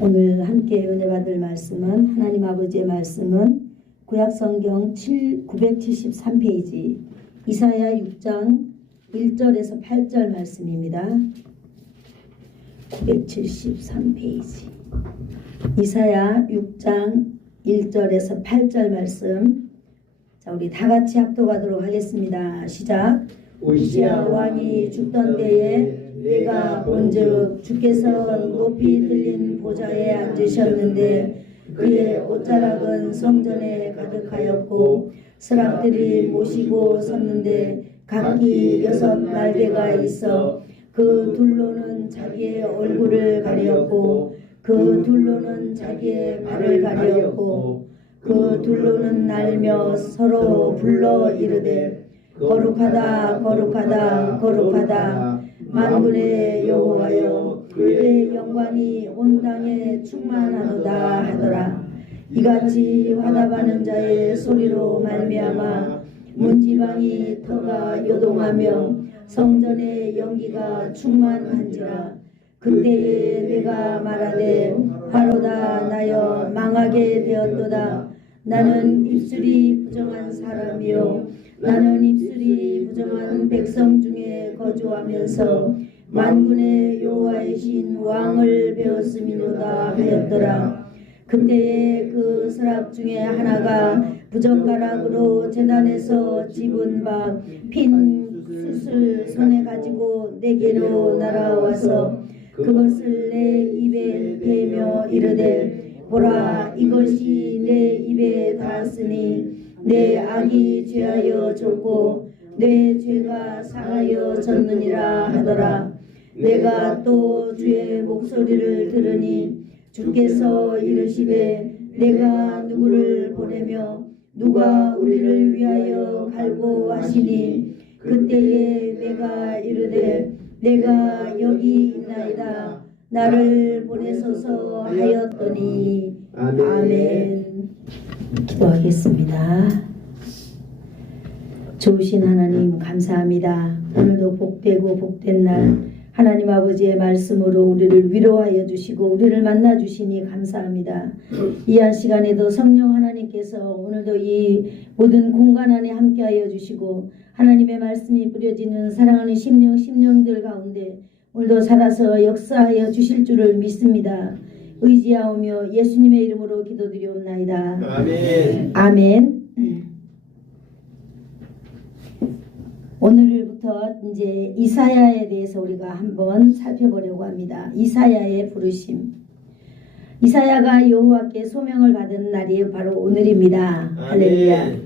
오늘 함께 은혜 받을 말씀은 하나님 아버지의 말씀은 구약성경 973페이지 이사야 6장 1절에서 8절 말씀입니다. 973페이지 이사야 6장 1절에서 8절 말씀. 자, 우리 다 같이 합독하도록 하겠습니다. 시작. 우시야 왕이 죽던 때에 내가 본즉 주께서 높이 들린 보좌에 앉으셨는데 그의 옷자락은 성전에 가득하였고 스락들이 모시고 섰는데 각기 6 날개가 있어 그 둘로는 자기의 얼굴을 가리었고 그 둘로는 자기의 발을 가리었고 그 둘로는 날며 서로 불러 이르되 거룩하다 거룩하다 거룩하다 만군의 여호와여 그의 영광이 온 땅에 충만하도다 하더라. 이같이 화답하는 자의 소리로 말미암아 문지방이 터가 요동하며 성전의 연기가 충만한지라. 그때에 내가 말하되 바로다 나여 망하게 되었도다. 나는 입술이 부정한 사람이요 나는 입술이 부정한 백성 중에 거주하면서 만군의 여호와이신 왕을 배웠음이로다 하였더라. 그때에 그 스락 중에 하나가 부젓가락으로 제단에서 집은 바 핀 숯을 손에 가지고 내게로 날아와서 그것을 내 입에 대며 이르되 보라 이것이 내 입에 닿았으니 내 악이 죄하여 졌고 내 죄가 상하여 졌느니라 하더라. 내가 또 주의 목소리를 들으니 주께서 이르시되 내가 누구를 보내며 누가 우리를 위하여 갈고 하시니 그때에 내가 이르되 내가 여기 있나이다 나를 보내소서 하였더니 아멘. 기도하겠습니다. 좋으신 하나님 감사합니다. 오늘도 복되고 복된 날 하나님 아버지의 말씀으로 우리를 위로하여 주시고 우리를 만나 주시니 감사합니다. 이 한 시간에도 성령 하나님께서 오늘도 이 모든 공간 안에 함께하여 주시고 하나님의 말씀이 뿌려지는 사랑하는 심령들 가운데 오늘도 살아서 역사하여 주실 줄을 믿습니다. 의지하오며 예수님의 이름으로 기도드리옵나이다. 아멘. 아멘. 오늘부터 이제 이사야에 대해서 우리가 한번 살펴보려고 합니다. 이사야의 부르심. 이사야가 여호와께 소명을 받은 날이 바로 오늘입니다. 할렐루야.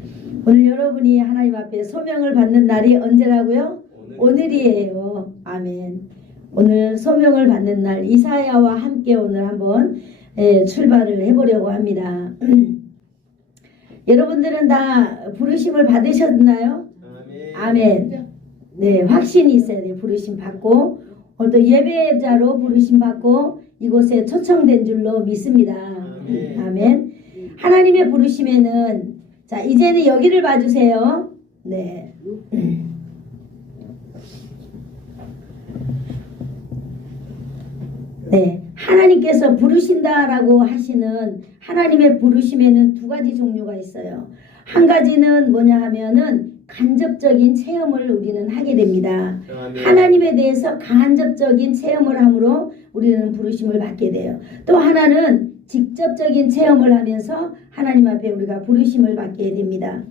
오늘 여러분이 하나님 앞에 소명을 받는 날이 언제라고요? 오늘이에요. 아멘. 오늘 소명을 받는 날 이사야와 함께 오늘 한번 출발을 해보려고 합니다. 여러분들은 다 부르심을 받으셨나요? 아멘. 네, 확신이 있어야 돼요. 부르심 받고 또 예배자로 부르심 받고 이곳에 초청된 줄로 믿습니다. 아멘. 하나님의 부르심에는 자 이제는 여기를 봐주세요. 네. 네, 하나님께서 부르신다라고 하시는 하나님의 부르심에는 두 가지 종류가 있어요. 한 가지는 뭐냐 하면은 간접적인 체험을 우리는 하게 됩니다. 하나님에 대해서 간접적인 체험을 함으로 우리는 부르심을 받게 돼요. 또 하나는 직접적인 체험을 하면서 하나님 앞에 우리가 부르심을 받게 됩니다.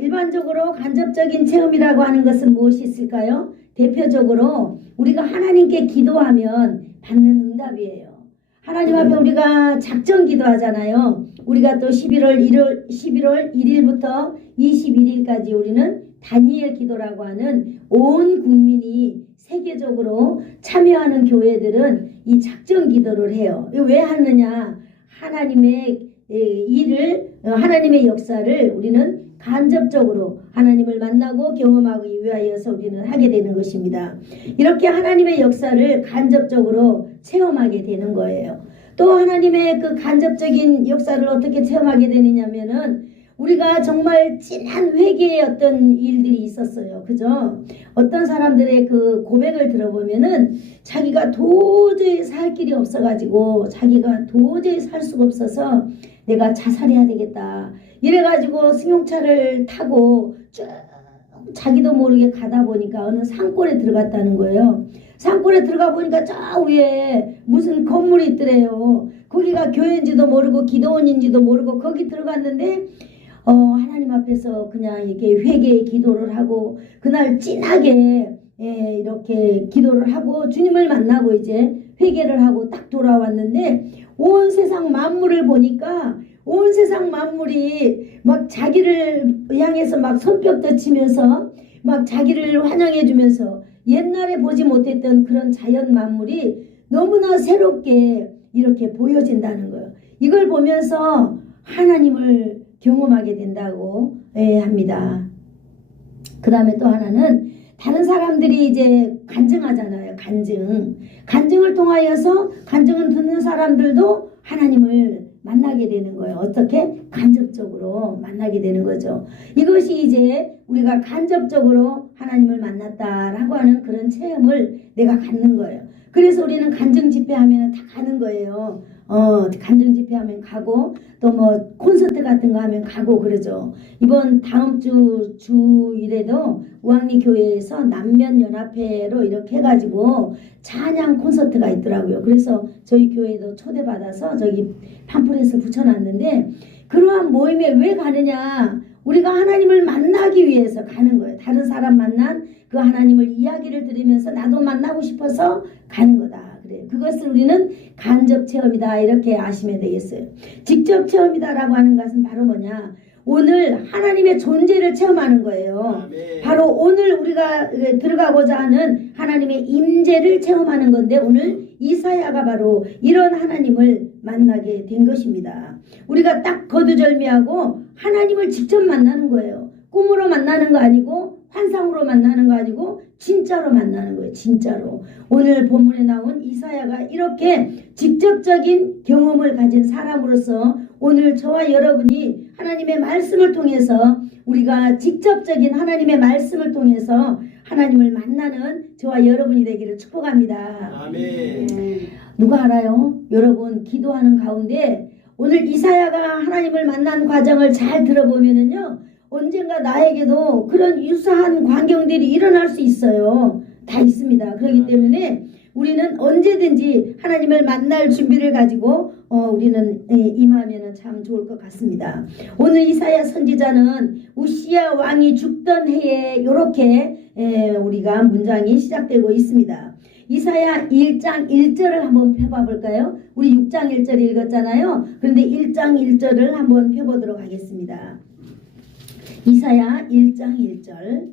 일반적으로 간접적인 체험이라고 하는 것은 무엇이 있을까요? 대표적으로 우리가 하나님께 기도하면 받는 응답이에요. 하나님 앞에 우리가 작정 기도하잖아요. 우리가 또 11월 1일부터 21일까지 우리는 다니엘 기도라고 하는 온 국민이 세계적으로 참여하는 교회들은 이 작정 기도를 해요. 왜 하느냐? 하나님의 일을, 하나님의 역사를 우리는 간접적으로 하나님을 만나고 경험하기 위하여서 우리는 하게 되는 것입니다. 이렇게 하나님의 역사를 간접적으로 체험하게 되는 거예요. 또 하나님의 그 간접적인 역사를 어떻게 체험하게 되느냐면은 우리가 정말 진한 회개의 어떤 일들이 있었어요. 그죠? 어떤 사람들의 그 고백을 들어보면은 자기가 도저히 살 길이 없어가지고 자기가 도저히 살 수가 없어서 내가 자살해야 되겠다. 이래가지고 승용차를 타고 쭉 자기도 모르게 가다 보니까 어느 산골에 들어갔다는 거예요. 산골에 들어가 보니까 저 위에 무슨 건물이 있더래요. 거기가 교회인지도 모르고 기도원인지도 모르고 거기 들어갔는데 하나님 앞에서 그냥 이렇게 회개의 기도를 하고 그날 진하게 이렇게 기도를 하고 주님을 만나고 이제 회개를 하고 딱 돌아왔는데 온 세상 만물을 보니까 온 세상 만물이 막 자기를 향해서 막 손뼉도 치면서 막 자기를 환영해 주면서 옛날에 보지 못했던 그런 자연 만물이 너무나 새롭게 이렇게 보여진다는 거예요. 이걸 보면서 하나님을 경험하게 된다고 합니다. 그 다음에 또 하나는 다른 사람들이 이제 간증하잖아요. 간증을 통하여서 간증을 듣는 사람들도 하나님을 만나게 되는 거예요. 어떻게? 간접적으로 만나게 되는 거죠. 이것이 이제 우리가 간접적으로 하나님을 만났다라고 하는 그런 체험을 내가 갖는 거예요. 그래서 우리는 간증 집회하면 다 가는 거예요. 간증 집회하면 가고 또 뭐 콘서트 같은 거 하면 가고 그러죠. 이번 다음 주일에도 우왕리 교회에서 남면연합회로 이렇게 해가지고 찬양 콘서트가 있더라고요. 그래서 저희 교회도 초대받아서 저기 팜플렛을 붙여놨는데 그러한 모임에 왜 가느냐? 우리가 하나님을 만나기 위해서 가는 거예요. 다른 사람 만난 그 하나님을 이야기를 들으면서 나도 만나고 싶어서 가는 거다. 그래요. 그것을 우리는 간접 체험이다 이렇게 아시면 되겠어요. 직접 체험이다라고 하는 것은 바로 뭐냐? 오늘 하나님의 존재를 체험하는 거예요. 아멘. 바로 오늘 우리가 들어가고자 하는 하나님의 임재를 체험하는 건데 오늘 이사야가 바로 이런 하나님을 만나게 된 것입니다. 우리가 딱 거두절미하고 하나님을 직접 만나는 거예요. 꿈으로 만나는 거 아니고 환상으로 만나는 거 아니고 진짜로 만나는 거예요. 진짜로. 오늘 본문에 나온 이사야가 이렇게 직접적인 경험을 가진 사람으로서 오늘 저와 여러분이 하나님의 말씀을 통해서 우리가 직접적인 하나님의 말씀을 통해서 하나님을 만나는 저와 여러분이 되기를 축복합니다. 아멘. 누가 알아요? 여러분 기도하는 가운데 오늘 이사야가 하나님을 만난 과정을 잘 들어보면은요. 언젠가 나에게도 그런 유사한 광경들이 일어날 수 있어요. 다 있습니다. 그렇기 때문에 우리는 언제든지 하나님을 만날 준비를 가지고 우리는 임하면 참 좋을 것 같습니다. 오늘 이사야 선지자는 우시야 왕이 죽던 해에 이렇게 우리가 문장이 시작되고 있습니다. 이사야 1장 1절을 한번 펴봐 볼까요? 우리 6장 1절 읽었잖아요. 그런데 1장 1절을 한번 펴보도록 하겠습니다. 이사야 1장 1절.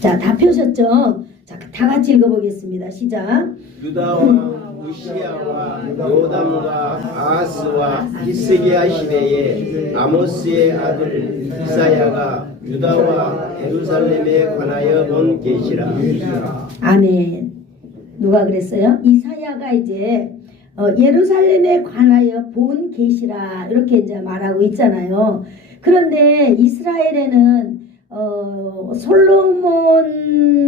자, 다 펴셨죠? 자, 다 같이 읽어보겠습니다. 시작. 유다와 우시야와 요담과 아하스와 히스기야 시대에 아모스의 아들 이사야가 유다와 예루살렘에 관하여 본 계시라. 아멘. 누가 그랬어요? 이사야가 이제 예루살렘에 관하여 본 계시라 이렇게 이제 말하고 있잖아요. 그런데 이스라엘에는 솔로몬을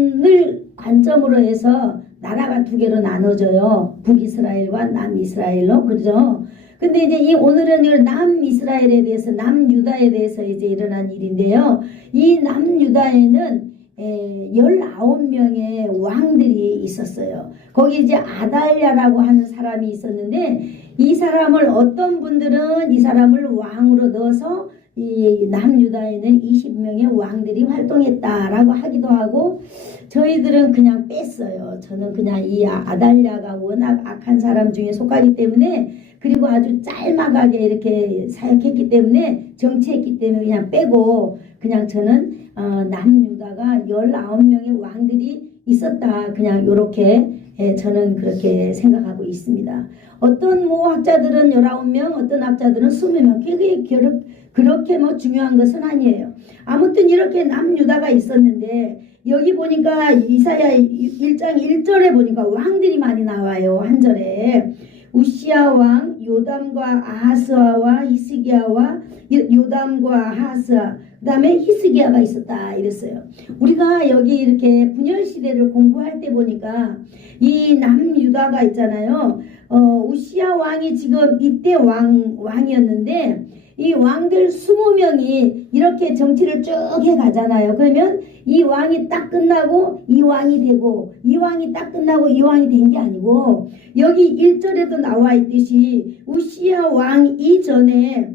관점으로 해서 나라가 두 개로 나눠져요. 북이스라엘과 남이스라엘로. 그죠? 근데 이제 오늘은 남이스라엘에 대해서 남유다에 대해서 이제 일어난 일인데요. 이 남유다에는 19명의 왕들이 있었어요. 거기 이제 아달랴라고 하는 사람이 있었는데 이 사람을 어떤 분들은 이 사람을 왕으로 넣어서 이 남유다에는 20명의 왕들이 활동했다라고 하기도 하고 저희들은 그냥 뺐어요. 저는 그냥 이 아달랴가 워낙 악한 사람 중에 속하기 때문에 그리고 아주 짤막하게 이렇게 사역했기 때문에 정치했기 때문에 그냥 빼고 그냥 저는 남유다가 19명의 왕들이 있었다. 그냥 요렇게 저는 그렇게 생각하고 있습니다. 어떤 학자들은 19명, 어떤 학자들은 20명. 그렇게 중요한 것은 아니에요. 아무튼 이렇게 남유다가 있었는데 여기 보니까 이사야 1장 1절에 보니까 왕들이 많이 나와요. 한 절에. 우시야 왕, 요담과 아하스와 히스기야와 요담과 아하스와 그다음에 히스기야가 있었다 이랬어요. 우리가 여기 이렇게 분열 시대를 공부할 때 보니까 이 남유다가 있잖아요. 우시야 왕이 지금 이때 왕이었는데 이 왕들 20명이 이렇게 정치를 쭉 해가잖아요. 그러면 이 왕이 딱 끝나고 이 왕이 되고 이 왕이 딱 끝나고 이 왕이 된 게 아니고 여기 1절에도 나와 있듯이 우시야 왕 이전에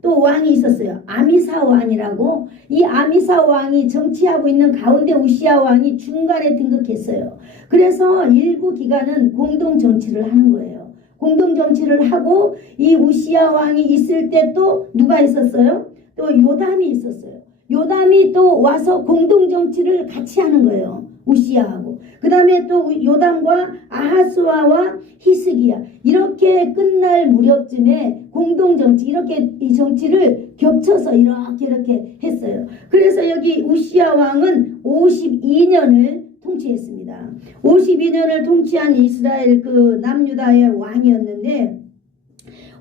또 왕이 있었어요. 아미사 왕이라고. 이 아미사 왕이 정치하고 있는 가운데 우시야 왕이 중간에 등극했어요. 그래서 일부 기간은 공동 정치를 하는 거예요. 공동 정치를 하고 이 우시야 왕이 있을 때 또 누가 있었어요? 또 요담이 있었어요. 요담이 또 와서 공동 정치를 같이 하는 거예요. 우시야하고. 그 다음에 또 요담과 아하스와와 히스기야 이렇게 끝날 무렵쯤에 공동정치 이렇게 이 정치를 겹쳐서 이렇게 했어요. 그래서 여기 우시야 왕은 52년을 통치했습니다. 52년을 통치한 이스라엘 그 남유다의 왕이었는데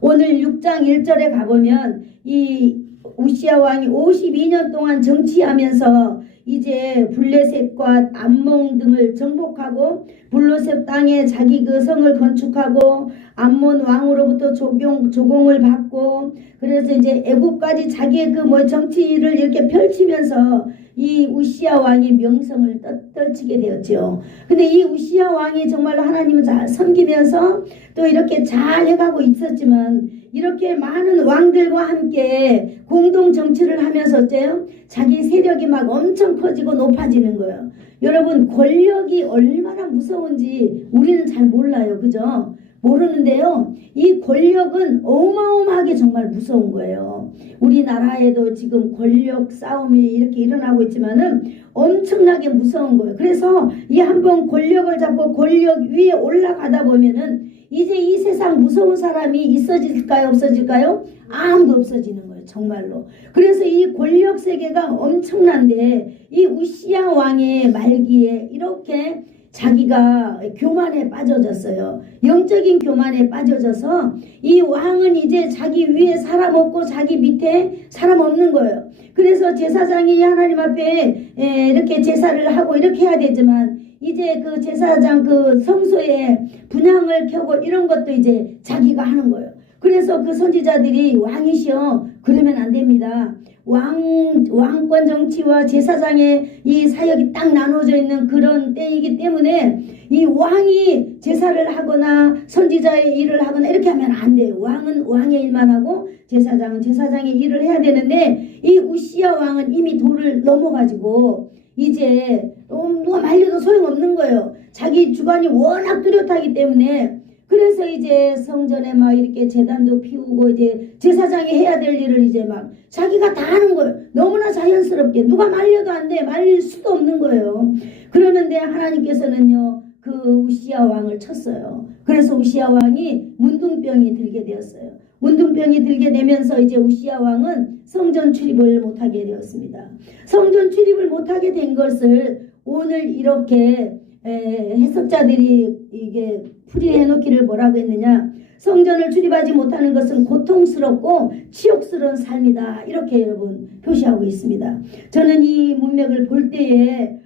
오늘 6장 1절에 가보면 이 우시야 왕이 52년 동안 정치하면서 이제 블레셋과 암몬 등을 정복하고 블레셋 땅에 자기 그 성을 건축하고 암몬 왕으로부터 조공을 받고 그래서 이제 애국까지 자기의 그 정치를 이렇게 펼치면서 이 우시야 왕이 명성을 떨치게 되었죠. 근데 이 우시야 왕이 정말 하나님을 잘 섬기면서 또 이렇게 잘 해가고 있었지만 이렇게 많은 왕들과 함께 공동 정치를 하면서 어때요? 자기 세력이 막 엄청 커지고 높아지는 거예요. 여러분 권력이 얼마나 무서운지 우리는 잘 몰라요. 그죠? 모르는데요. 이 권력은 어마어마하게 정말 무서운 거예요. 우리나라에도 지금 권력 싸움이 이렇게 일어나고 있지만은 엄청나게 무서운 거예요. 그래서 이 한번 권력을 잡고 권력 위에 올라가다 보면은 이제 이 세상 무서운 사람이 있어질까요? 없어질까요? 아무도 없어지는 거예요. 정말로. 그래서 이 권력 세계가 엄청난데 이 우시야 왕의 말기에 이렇게 자기가 교만에 빠져졌어요. 영적인 교만에 빠져져서 이 왕은 이제 자기 위에 사람 없고 자기 밑에 사람 없는 거예요. 그래서 제사장이 하나님 앞에 이렇게 제사를 하고 이렇게 해야 되지만 이제 그 제사장 그 성소에 분향을 켜고 이런 것도 이제 자기가 하는 거예요. 그래서 그 선지자들이 왕이시여 그러면 안 됩니다. 왕권 정치와 제사장의 이 사역이 딱 나눠져 있는 그런 때이기 때문에 이 왕이 제사를 하거나 선지자의 일을 하거나 이렇게 하면 안 돼요. 왕은 왕의 일만 하고 제사장은 제사장의 일을 해야 되는데 이 우시야 왕은 이미 도를 넘어가지고 이제 누가 말려도 소용없는 거예요. 자기 주관이 워낙 뚜렷하기 때문에 그래서 이제 성전에 막 이렇게 제단도 피우고 이제 제사장이 해야 될 일을 이제 막 자기가 다 하는 거예요. 너무나 자연스럽게 누가 말려도 안 돼. 말릴 수도 없는 거예요. 그러는데 하나님께서는요 그 우시야 왕을 쳤어요. 그래서 우시야 왕이 문둥병이 들게 되었어요. 문둥병이 들게 되면서 이제 우시야 왕은 성전 출입을 못하게 되었습니다. 성전 출입을 못하게 된 것을 오늘 이렇게 해석자들이 이게 풀이해 놓기를 뭐라고 했느냐, 성전을 출입하지 못하는 것은 고통스럽고 치욕스러운 삶이다 이렇게 여러분 표시하고 있습니다. 저는 이 문맥을 볼 때에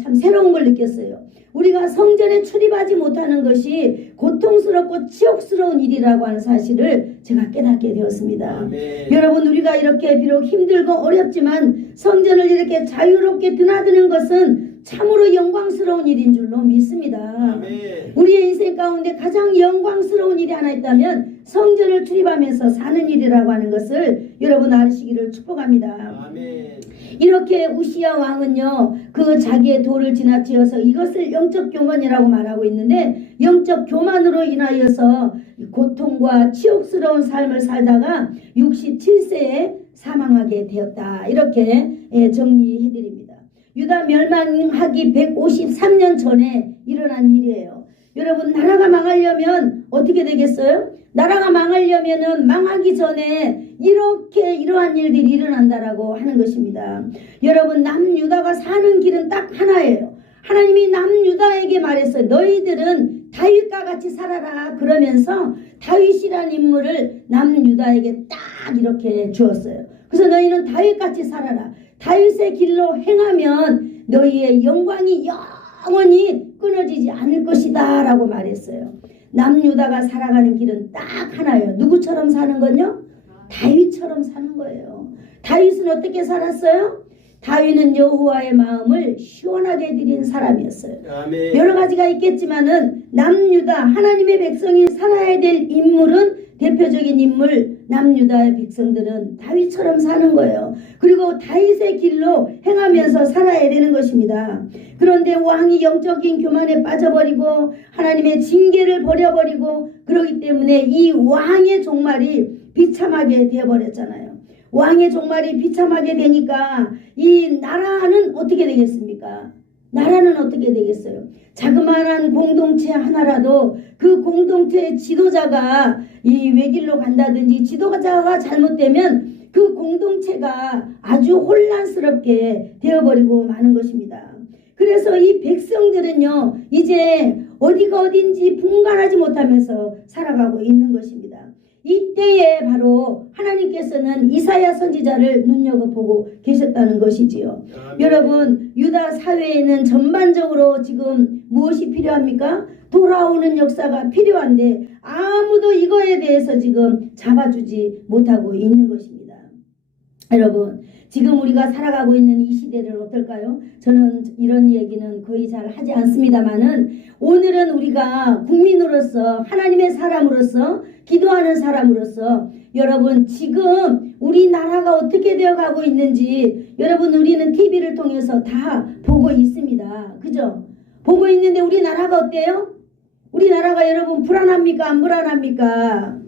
참 새로운 걸 느꼈어요. 우리가 성전에 출입하지 못하는 것이 고통스럽고 치욕스러운 일이라고 하는 사실을 제가 깨닫게 되었습니다. 아멘. 여러분 우리가 이렇게 비록 힘들고 어렵지만 성전을 이렇게 자유롭게 드나드는 것은 참으로 영광스러운 일인 줄로 믿습니다. 아멘. 우리의 인생 가운데 가장 영광스러운 일이 하나 있다면 성전을 출입하면서 사는 일이라고 하는 것을 여러분 아시기를 축복합니다. 아멘. 이렇게 우시야 왕은요 그 자기의 도를 지나치어서 이것을 영적 교만이라고 말하고 있는데 영적 교만으로 인하여서 고통과 치욕스러운 삶을 살다가 67세에 사망하게 되었다 이렇게 정리해드립니다. 유다 멸망하기 153년 전에 일어난 일이에요. 여러분 나라가 망하려면 어떻게 되겠어요? 나라가 망하려면은 망하기 전에 이러한 일들이 일어난다라고 하는 것입니다. 여러분 남유다가 사는 길은 딱 하나예요. 하나님이 남유다에게 말했어요. 너희들은 다윗과 같이 살아라. 그러면서 다윗이라는 인물을 남유다에게 딱 이렇게 주었어요. 그래서 너희는 다윗같이 살아라. 다윗의 길로 행하면 너희의 영광이 영원히 끊어지지 않을 것이다 라고 말했어요. 남유다가 살아가는 길은 딱 하나예요. 누구처럼 사는 건요? 다윗처럼 사는 거예요. 다윗은 어떻게 살았어요? 다윗은 여호와의 마음을 시원하게 드린 사람이었어요. 아멘. 여러 가지가 있겠지만은 남유다 하나님의 백성이 살아야 될 인물은 대표적인 인물 남유다의 백성들은 다윗처럼 사는 거예요. 그리고 다윗의 길로 행하면서 살아야 되는 것입니다. 그런데 왕이 영적인 교만에 빠져버리고 하나님의 징계를 버려버리고 그러기 때문에 이 왕의 종말이 비참하게 되어버렸잖아요. 왕의 종말이 비참하게 되니까 이 나라는 어떻게 되겠습니까? 나라는 어떻게 되겠어요? 자그마한 공동체 하나라도 그 공동체의 지도자가 이 외길로 간다든지 지도자가 잘못되면 그 공동체가 아주 혼란스럽게 되어버리고 마는 것입니다. 그래서 이 백성들은요 이제 어디가 어딘지 분간하지 못하면서 살아가고 있는 것입니다. 이때에 바로 하나님께서는 이사야 선지자를 눈여겨보고 계셨다는 것이지요. 아멘. 여러분 유다 사회에는 전반적으로 지금 무엇이 필요합니까? 돌아오는 역사가 필요한데 아무도 이거에 대해서 지금 잡아주지 못하고 있는 것입니다. 여러분 지금 우리가 살아가고 있는 이 시대를 어떨까요? 저는 이런 얘기는 거의 잘 하지 않습니다만은 오늘은 우리가 국민으로서 하나님의 사람으로서 기도하는 사람으로서 여러분 지금 우리나라가 어떻게 되어가고 있는지 여러분 우리는 TV를 통해서 다 보고 있습니다. 그죠? 보고 있는데 우리나라가 어때요? 우리나라가 여러분 불안합니까? 안 불안합니까?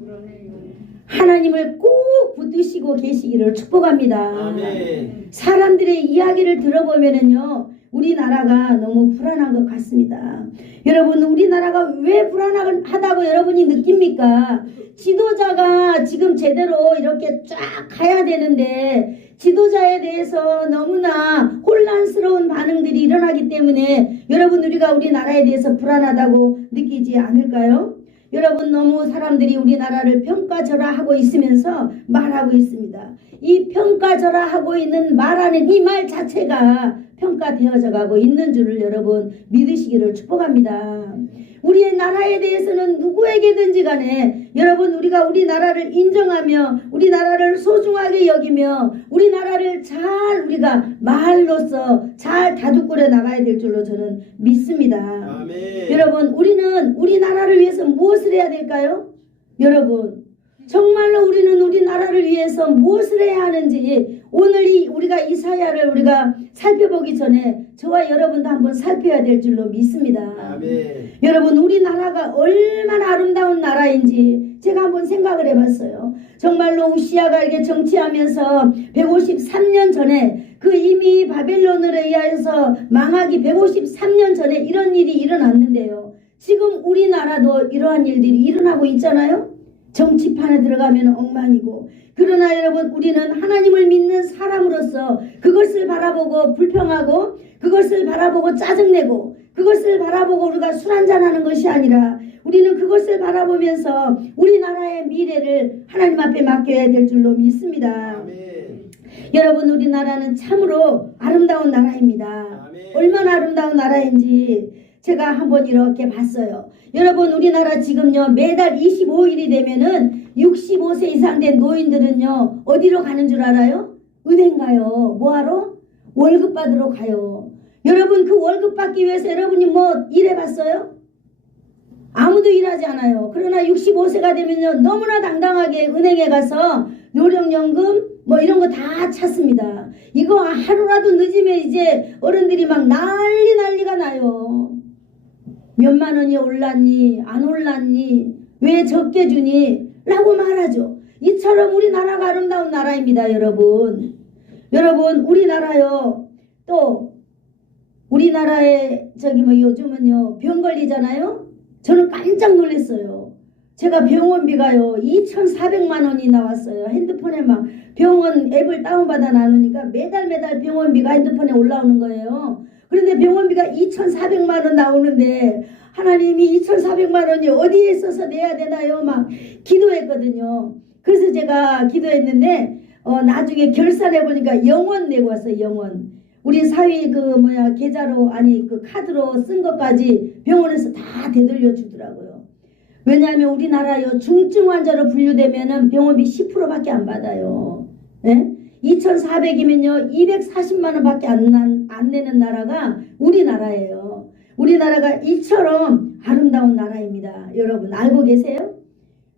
하나님을 꼭 붙드시고 계시기를 축복합니다. 아멘. 사람들의 이야기를 들어보면은요 우리나라가 너무 불안한 것 같습니다. 여러분 우리나라가 왜 불안하다고 여러분이 느낍니까? 지도자가 지금 제대로 이렇게 쫙 가야 되는데 지도자에 대해서 너무나 혼란스러운 반응들이 일어나기 때문에 여러분 우리가 우리나라에 대해서 불안하다고 느끼지 않을까요? 여러분 너무 사람들이 우리나라를 평가절하하고 있으면서 말하고 있습니다. 이 평가절하하고 있는 말하는 이 말 자체가 평가되어져 가고 있는 줄을 여러분 믿으시기를 축복합니다. 우리의 나라에 대해서는 누구에게든지 간에 여러분 우리가 우리나라를 인정하며 우리나라를 소중하게 여기며 우리나라를 잘 우리가 말로써 잘 다독거려 나가야 될 줄로 저는 믿습니다. 아멘. 여러분 우리는 우리나라를 위해서 무엇을 해야 될까요? 여러분 정말로 우리는 우리나라를 위해서 무엇을 해야 하는지 오늘 우리가 이사야를 우리가 살펴보기 전에 저와 여러분도 한번 살펴야 될 줄로 믿습니다. 아멘. 여러분 우리나라가 얼마나 아름다운 나라인지 제가 한번 생각을 해봤어요. 정말로 우시아가 이렇게 정치하면서 153년 전에 그 이미 바벨론으로 의하여서 망하기 153년 전에 이런 일이 일어났는데요. 지금 우리나라도 이러한 일들이 일어나고 있잖아요. 정치판에 들어가면 엉망이고 그러나 여러분 우리는 하나님을 믿는 사람으로서 그것을 바라보고 불평하고 그것을 바라보고 짜증내고 그것을 바라보고 우리가 술 한잔하는 것이 아니라 우리는 그것을 바라보면서 우리나라의 미래를 하나님 앞에 맡겨야 될 줄로 믿습니다. 아멘. 여러분 우리나라는 참으로 아름다운 나라입니다. 아멘. 얼마나 아름다운 나라인지 제가 한번 이렇게 봤어요. 여러분 우리나라 지금요 매달 25일이 되면은 65세 이상 된 노인들은요 어디로 가는 줄 알아요? 은행 가요. 뭐하러? 월급 받으러 가요. 여러분 그 월급 받기 위해서 여러분이 뭐 일해봤어요? 아무도 일하지 않아요. 그러나 65세가 되면요 너무나 당당하게 은행에 가서 요령연금 뭐 이런 거 다 찾습니다. 이거 하루라도 늦으면 이제 어른들이 막 난리가 나요. 몇만 원이 올랐니? 안 올랐니? 왜 적게 주니? 라고 말하죠. 이처럼 우리나라가 아름다운 나라입니다. 여러분 우리나라요 또 우리나라에 저기 뭐 요즘은요 병 걸리잖아요. 저는 깜짝 놀랐어요. 제가 병원비가요 2,400만 원이 나왔어요. 핸드폰에 막 병원 앱을 다운받아 놔놓으니까 매달 병원비가 핸드폰에 올라오는 거예요. 그런데 병원비가 2,400만 원 나오는데 하나님이 2,400만 원이 어디에 써서 내야 되나요? 막 기도했거든요. 그래서 제가 기도했는데 나중에 결산해 보니까 0원 내고 왔어요. 0원. 우리 사위 계좌로 그 카드로 쓴 것까지 병원에서 다 되돌려 주더라고요. 왜냐하면 우리나라요 중증 환자로 분류되면은 병원비 10%밖에 안 받아요. 예? 2,400이면요 240만 원밖에 안 내는 나라가 우리나라예요. 우리나라가 이처럼 아름다운 나라입니다. 여러분 알고 계세요?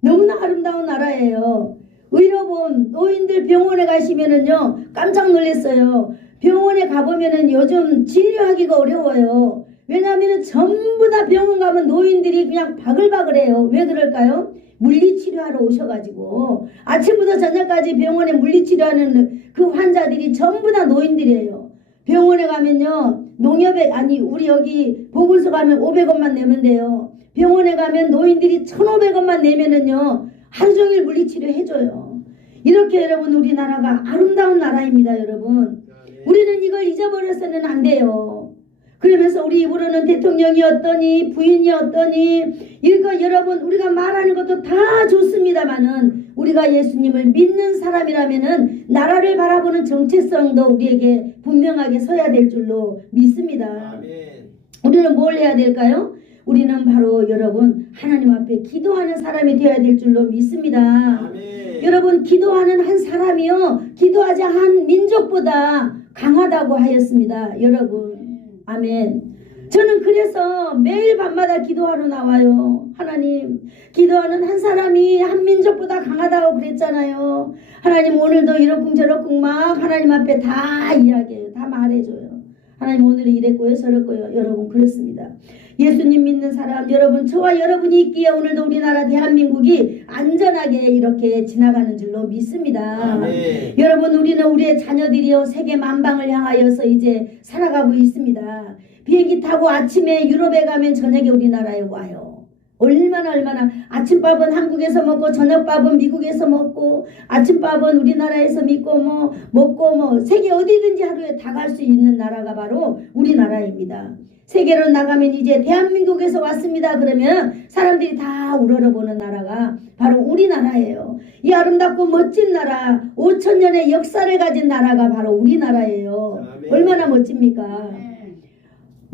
너무나 아름다운 나라예요. 의료보험 노인들 병원에 가시면은요 깜짝 놀랐어요. 병원에 가보면은 요즘 진료하기가 어려워요. 왜냐하면 전부 다 병원 가면 노인들이 그냥 바글바글해요. 왜 그럴까요? 물리치료하러 오셔가지고 아침부터 저녁까지 병원에 물리치료하는 그 환자들이 전부 다 노인들이에요. 병원에 가면요 우리 여기 보건소 가면 500원만 내면 돼요. 병원에 가면 노인들이 1,500원만 내면은요 하루 종일 물리치료 해줘요. 이렇게 여러분 우리나라가 아름다운 나라입니다. 여러분 우리는 이걸 잊어버려서는 안 돼요. 그러면서 우리 입으로는 대통령이 어떠니 부인이 어떠니 이거 여러분 우리가 말하는 것도 다 좋습니다만은 우리가 예수님을 믿는 사람이라면은 나라를 바라보는 정체성도 우리에게 분명하게 서야 될 줄로 믿습니다. 아멘. 우리는 뭘 해야 될까요? 우리는 바로 여러분 하나님 앞에 기도하는 사람이 되어야 될 줄로 믿습니다. 아멘. 여러분 기도하는 한 사람이요 기도하지 한 민족보다 강하다고 하였습니다. 여러분 아멘. 저는 그래서 매일 밤마다 기도하러 나와요. 하나님 기도하는 한 사람이 한 민족보다 강하다고 그랬잖아요. 하나님 오늘도 이렇쿵 저렇쿵 막 하나님 앞에 다 이야기해요. 다 말해줘요. 하나님 오늘은 이랬고요 저랬고요. 여러분 그렇습니다. 예수님 믿는 사람 여러분 저와 여러분이 있기에 오늘도 우리나라 대한민국이 안전하게 이렇게 지나가는 줄로 믿습니다. 아멘. 여러분 우리는 우리의 자녀들이요 세계 만방을 향하여서 이제 살아가고 있습니다. 비행기 타고 아침에 유럽에 가면 저녁에 우리나라에 와요. 얼마나 아침밥은 한국에서 먹고 저녁밥은 미국에서 먹고 아침밥은 우리나라에서 먹고 세계 어디든지 하루에 다 갈 수 있는 나라가 바로 우리나라입니다. 세계로 나가면 이제 대한민국에서 왔습니다. 그러면 사람들이 다 우러러보는 나라가 바로 우리나라예요. 이 아름답고 멋진 나라 5,000년의 역사를 가진 나라가 바로 우리나라예요. 아멘. 얼마나 멋집니까?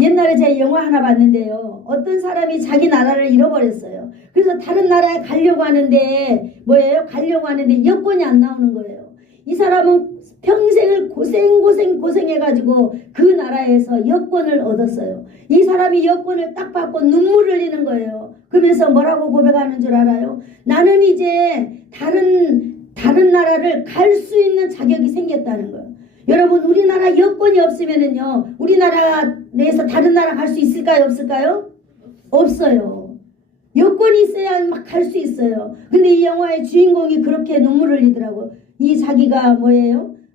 옛날에 제가 영화 하나 봤는데요. 어떤 사람이 자기 나라를 잃어버렸어요. 그래서 다른 나라에 가려고 하는데 가려고 하는데 여권이 안 나오는 거예요. 이 사람은 평생을 고생해가지고 그 나라에서 여권을 얻었어요. 이 사람이 여권을 딱 받고 눈물을 흘리는 거예요. 그러면서 뭐라고 고백하는 줄 알아요? 나는 이제 다른 나라를 갈 수 있는 자격이 생겼다는 거예요. 여러분 우리나라 여권이 없으면은요 우리나라 내에서 다른 나라 갈 수 있을까요 없을까요? 없어요. 여권이 있어야 막 갈 수 있어요. 근데 이 영화의 주인공이 그렇게 눈물을 흘리더라고요. 이 자기가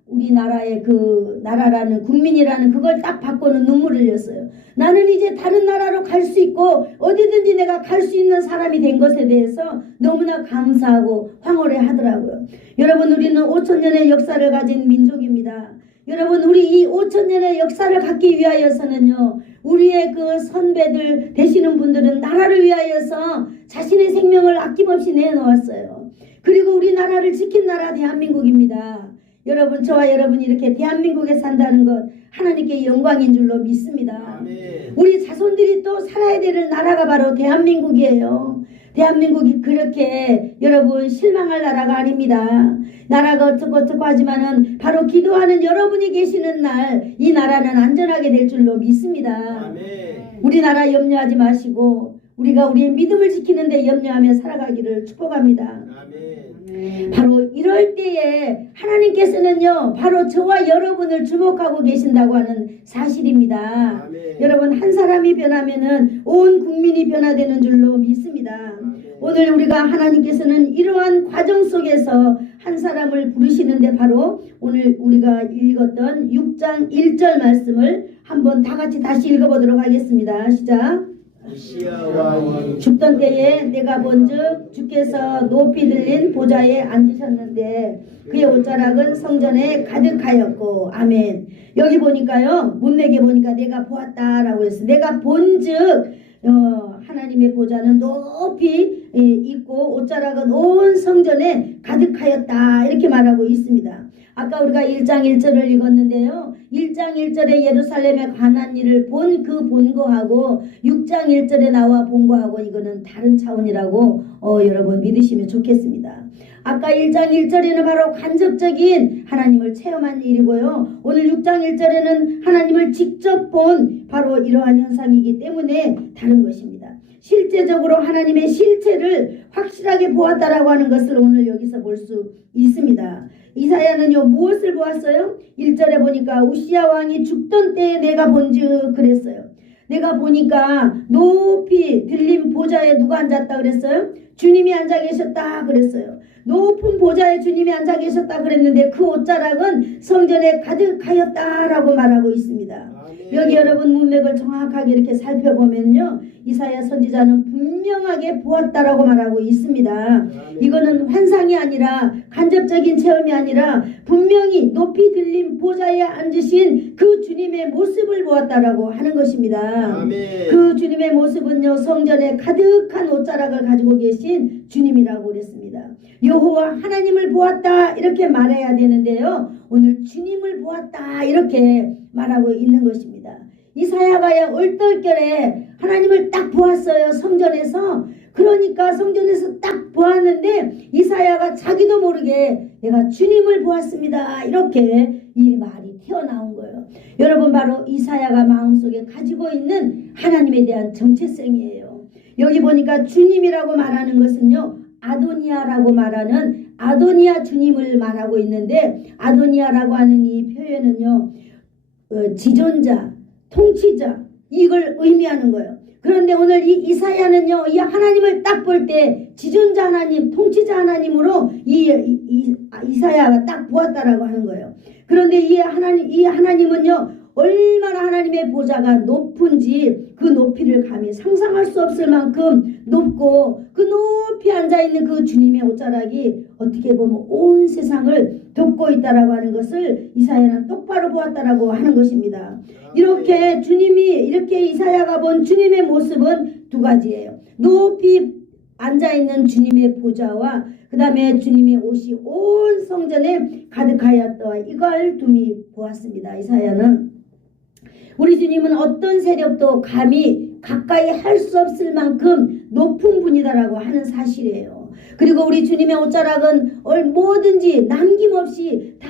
우리나라의 그 나라라는 국민이라는 그걸 딱 받고는 눈물을 흘렸어요. 나는 이제 다른 나라로 갈 수 있고 어디든지 내가 갈 수 있는 사람이 된 것에 대해서 너무나 감사하고 황홀해 하더라고요. 여러분 우리는 5,000년의 역사를 가진 민족입니다. 여러분 우리 이 5,000년의 역사를 갖기 위하여서는요 우리의 그 선배들 되시는 분들은 나라를 위하여서 자신의 생명을 아낌없이 내놓았어요. 그리고 우리나라를 지킨 나라 대한민국입니다. 여러분 저와 여러분이 이렇게 대한민국에 산다는 것 하나님께 영광인 줄로 믿습니다. 아멘. 우리 자손들이 또 살아야 될 나라가 바로 대한민국이에요. 대한민국이 그렇게 여러분 실망할 나라가 아닙니다. 나라가 어떻고 하지만은 바로 기도하는 여러분이 계시는 날 이 나라는 안전하게 될 줄로 믿습니다. 아멘. 우리나라 염려하지 마시고 우리가 우리의 믿음을 지키는 데 염려하며 살아가기를 축복합니다. 아멘. 바로 이럴 때에 하나님께서는요 바로 저와 여러분을 주목하고 계신다고 하는 사실입니다. 아멘. 여러분 한 사람이 변하면은 온 국민이 변화되는 줄로 믿습니다. 오늘 우리가 하나님께서는 이러한 과정 속에서 한 사람을 부르시는데 바로 오늘 우리가 읽었던 6장 1절 말씀을 한번 다 같이 다시 읽어보도록 하겠습니다. 시작. 우시야 왕이 죽던 때에 내가 본즉 주께서 높이 들린 보좌에 앉으셨는데 그의 옷자락은 성전에 가득하였고. 아멘. 여기 보니까요, 문맥에 보니까 내가 보았다라고 했어요. 내가 본즉 하나님의 보좌는 높이 있고 옷자락은 온 성전에 가득하였다, 이렇게 말하고 있습니다. 아까 우리가 1장 1절을 읽었는데요, 1장 1절에 예루살렘에 관한 일을 본 거하고 6장 1절에 나와 본 거하고 이거는 다른 차원이라고 여러분 믿으시면 좋겠습니다. 아까 1장 1절에는 바로 간접적인 하나님을 체험한 일이고요, 오늘 6장 1절에는 하나님을 직접 본 바로 이러한 현상이기 때문에 다른 것입니다. 실제적으로 하나님의 실체를 확실하게 보았다라고 하는 것을 오늘 여기서 볼 수 있습니다. 이사야는요, 무엇을 보았어요? 1절에 보니까 우시야 왕이 죽던 때에 내가 본즉 그랬어요. 내가 보니까 높이 들린 보좌에 누가 앉았다 그랬어요? 주님이 앉아 계셨다 그랬어요. 높은 보좌에 주님이 앉아 계셨다 그랬는데 그 옷자락은 성전에 가득하였다라고 말하고 있습니다. 여기 여러분 문맥을 정확하게 이렇게 살펴보면요, 이사야 선지자는 분명하게 보았다라고 말하고 있습니다. 이거는 환상이 아니라 간접적인 체험이 아니라 분명히 높이 들린 보좌에 앉으신 그 주님의 모습을 보았다라고 하는 것입니다. 아멘. 그 주님의 모습은요, 성전에 가득한 옷자락을 가지고 계신 주님이라고 그랬습니다. 여호와 하나님을 보았다 이렇게 말해야 되는데요, 오늘 주님을 보았다 이렇게 말하고 있는 것입니다. 이사야가 얼떨결에 하나님을 딱 보았어요, 성전에서. 그러니까 성전에서 딱 보았는데 이사야가 자기도 모르게 내가 주님을 보았습니다 이렇게 이 말이 튀어나온 거예요. 여러분, 바로 이사야가 마음속에 가지고 있는 하나님에 대한 정체성이에요. 여기 보니까 주님이라고 말하는 것은요, 아도니아라고 말하는 아도니아 주님을 말하고 있는데, 아도니아라고 하는 이 표현은요, 지존자, 통치자, 이걸 의미하는 거예요. 그런데 오늘 이 이사야는요, 이 하나님을 딱 볼 때 지존자 하나님, 통치자 하나님으로 이사야가 딱 보았다라고 하는 거예요. 그런데 이 하나님은요, 얼마나 하나님의 보좌가 높은지 그 높이를 감히 상상할 수 없을 만큼 높고, 그 높이 앉아있는 그 주님의 옷자락이 어떻게 보면 온 세상을 덮고 있다라고 하는 것을 이사야는 똑바로 보았다라고 하는 것입니다. 이렇게 이사야가 본 주님의 모습은 두 가지예요. 높이 앉아있는 주님의 보좌와 그 다음에 주님의 옷이 온 성전에 가득하였다, 이걸 둠이 보았습니다. 이사야는 우리 주님은 어떤 세력도 감히 가까이 할 수 없을 만큼 높은 분이다라고 하는 사실이에요. 그리고 우리 주님의 옷자락은 뭐든지 남김없이 다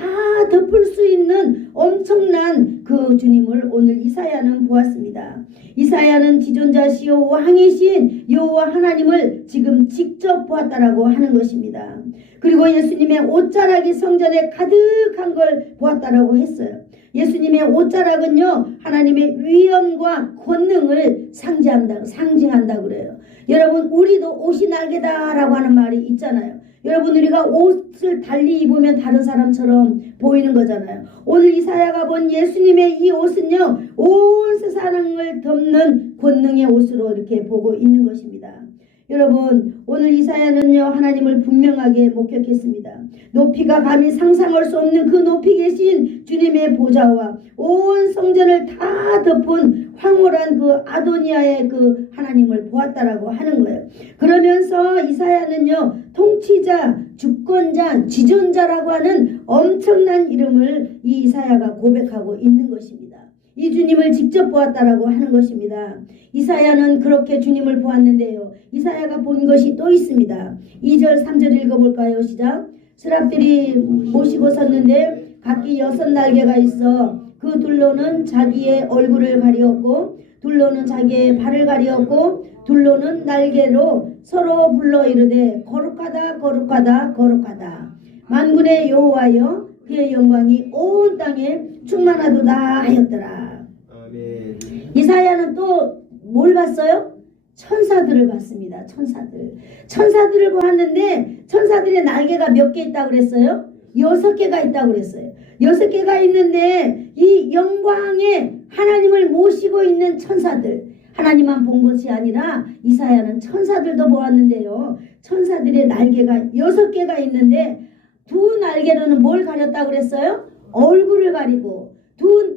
덮을 수 있는 엄청난 그 주님을 오늘 이사야는 보았습니다. 이사야는 지존자시요 왕이신 여호와 하나님을 지금 직접 보았다라고 하는 것입니다. 그리고 예수님의 옷자락이 성전에 가득한 걸 보았다라고 했어요. 예수님의 옷자락은요, 하나님의 위엄과 권능을 상징한다 그래요. 여러분, 우리도 옷이 날개다라고 하는 말이 있잖아요. 여러분, 우리가 옷을 달리 입으면 다른 사람처럼 보이는 거잖아요. 오늘 이사야가 본 예수님의 이 옷은요, 온 세상을 덮는 권능의 옷으로 이렇게 보고 있는 것입니다. 여러분, 오늘 이사야는요, 하나님을 분명하게 목격했습니다. 높이가 감히 상상할 수 없는 그 높이 계신 주님의 보좌와 온 성전을 다 덮은 황홀한 그 아도니아의 그 하나님을 보았다라고 하는 거예요. 그러면서 이사야는요, 통치자, 주권자, 지존자라고 하는 엄청난 이름을 이 이사야가 고백하고 있는 것입니다. 이 주님을 직접 보았다라고 하는 것입니다. 이사야는 그렇게 주님을 보았는데요, 이사야가 본 것이 또 있습니다. 2절 3절 읽어볼까요? 시작. 스랍들이 모시고 섰는데 각기 6날개가 있어 그 둘로는 자기의 얼굴을 가리었고 둘로는 자기의 발을 가리었고 둘로는 날개로 서로 불러 이르되 거룩하다 거룩하다 거룩하다 만군의 여호와여 그의 영광이 온 땅에 충만하도다 하였더라. 아멘. 이사야는 또 뭘 봤어요? 천사들을 봤습니다. 천사들을 보았는데 천사들의 날개가 몇 개 있다고 그랬어요? 6개가 있다고 그랬어요. 6개가 있는데 이 영광의 하나님을 모시고 있는 천사들, 하나님만 본 것이 아니라 이사야는 천사들도 보았는데요. 천사들의 날개가 6개가 있는데 두 날개로는 뭘 가렸다고 그랬어요? 얼굴을 가리고 두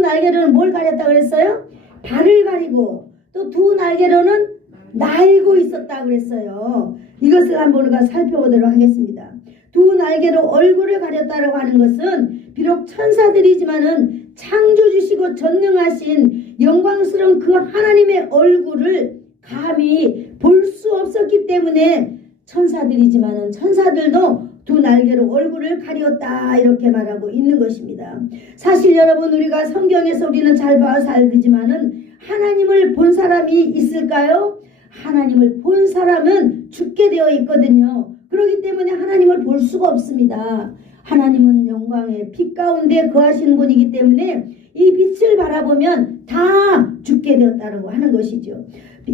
날개로는 뭘 가렸다고 그랬어요? 발을 가리고 또 두 날개로는 날고 있었다고 그랬어요. 이것을 한번 우리가 살펴보도록 하겠습니다. 두 날개로 얼굴을 가렸다고 하는 것은 비록 천사들이지만은 창조주시고 전능하신 영광스러운 그 하나님의 얼굴을 감히 볼 수 없었기 때문에 천사들이지만은 천사들도 두 날개로 얼굴을 가렸다 이렇게 말하고 있는 것입니다. 사실 여러분 우리가 성경에서 우리는 잘 봐서 알지만은 하나님을 본 사람이 있을까요? 하나님을 본 사람은 죽게 되어 있거든요. 그렇기 때문에 하나님을 볼 수가 없습니다. 하나님은 영광의 빛 가운데 거하시는 분이기 때문에 이 빛을 바라보면 다 죽게 되었다고 하는 것이죠.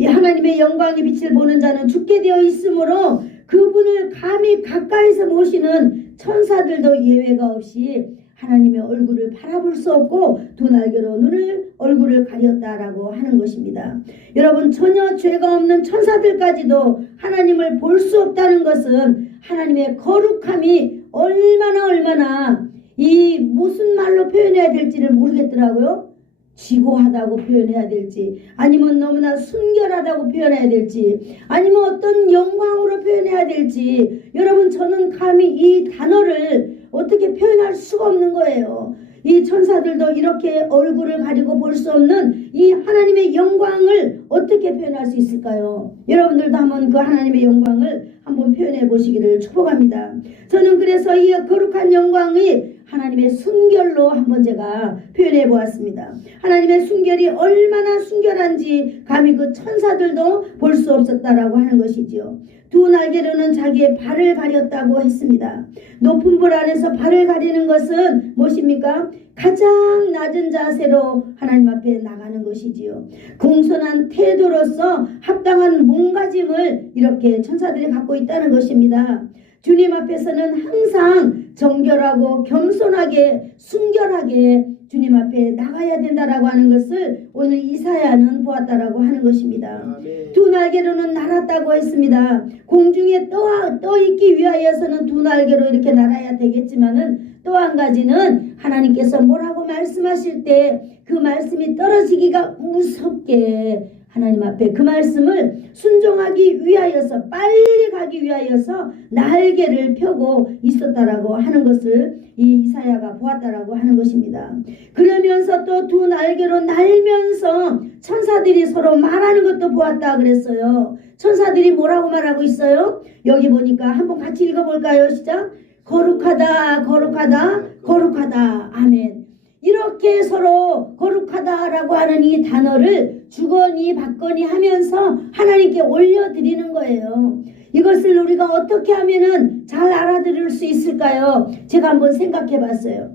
하나님의 영광의 빛을 보는 자는 죽게 되어 있으므로 그분을 감히 가까이서 모시는 천사들도 예외가 없이 하나님의 얼굴을 바라볼 수 없고 두 날개로 얼굴을 가렸다라고 하는 것입니다. 여러분 전혀 죄가 없는 천사들까지도 하나님을 볼 수 없다는 것은 하나님의 거룩함이 얼마나 이 무슨 말로 표현해야 될지를 모르겠더라고요. 지고하다고 표현해야 될지 아니면 너무나 순결하다고 표현해야 될지 아니면 어떤 영광으로 표현해야 될지 여러분 저는 감히 이 단어를 어떻게 표현할 수가 없는 거예요. 이 천사들도 이렇게 얼굴을 가리고 볼 수 없는 이 하나님의 영광을 어떻게 표현할 수 있을까요? 여러분들도 한번 그 하나님의 영광을 한번 표현해 보시기를 축복합니다. 저는 그래서 이 거룩한 영광이 하나님의 순결로 한번 제가 표현해 보았습니다. 하나님의 순결이 얼마나 순결한지 감히 그 천사들도 볼 수 없었다라고 하는 것이지요. 두 날개로는 자기의 발을 가렸다고 했습니다. 높은 불 안에서 발을 가리는 것은 무엇입니까? 가장 낮은 자세로 하나님 앞에 나가는 것이지요. 공손한 태도로서 합당한 몸가짐을 이렇게 천사들이 갖고 있다는 것입니다. 주님 앞에서는 항상 정결하고 겸손하게 순결하게 주님 앞에 나가야 된다라고 하는 것을 오늘 이사야는 보았다라고 하는 것입니다. 아멘. 두 날개로는 날았다고 했습니다. 공중에 떠 있기 위하여서는 두 날개로 이렇게 날아야 되겠지만은 또 한 가지는 하나님께서 뭐라고 말씀하실 때 그 말씀이 떨어지기가 무섭게 하나님 앞에 그 말씀을 순종하기 위하여서 빨리 가기 위하여서 날개를 펴고 있었다라고 하는 것을 이 이사야가 보았다라고 하는 것입니다. 그러면서 또 두 날개로 날면서 천사들이 서로 말하는 것도 보았다 그랬어요. 천사들이 뭐라고 말하고 있어요? 여기 보니까 한번 같이 읽어볼까요? 시작. 거룩하다 거룩하다 거룩하다 아멘. 이렇게 서로 거룩하다라고 하는 이 단어를 주거니 받거니 하면서 하나님께 올려드리는 거예요. 이것을 우리가 어떻게 하면은 잘 알아들을 수 있을까요? 제가 한번 생각해 봤어요.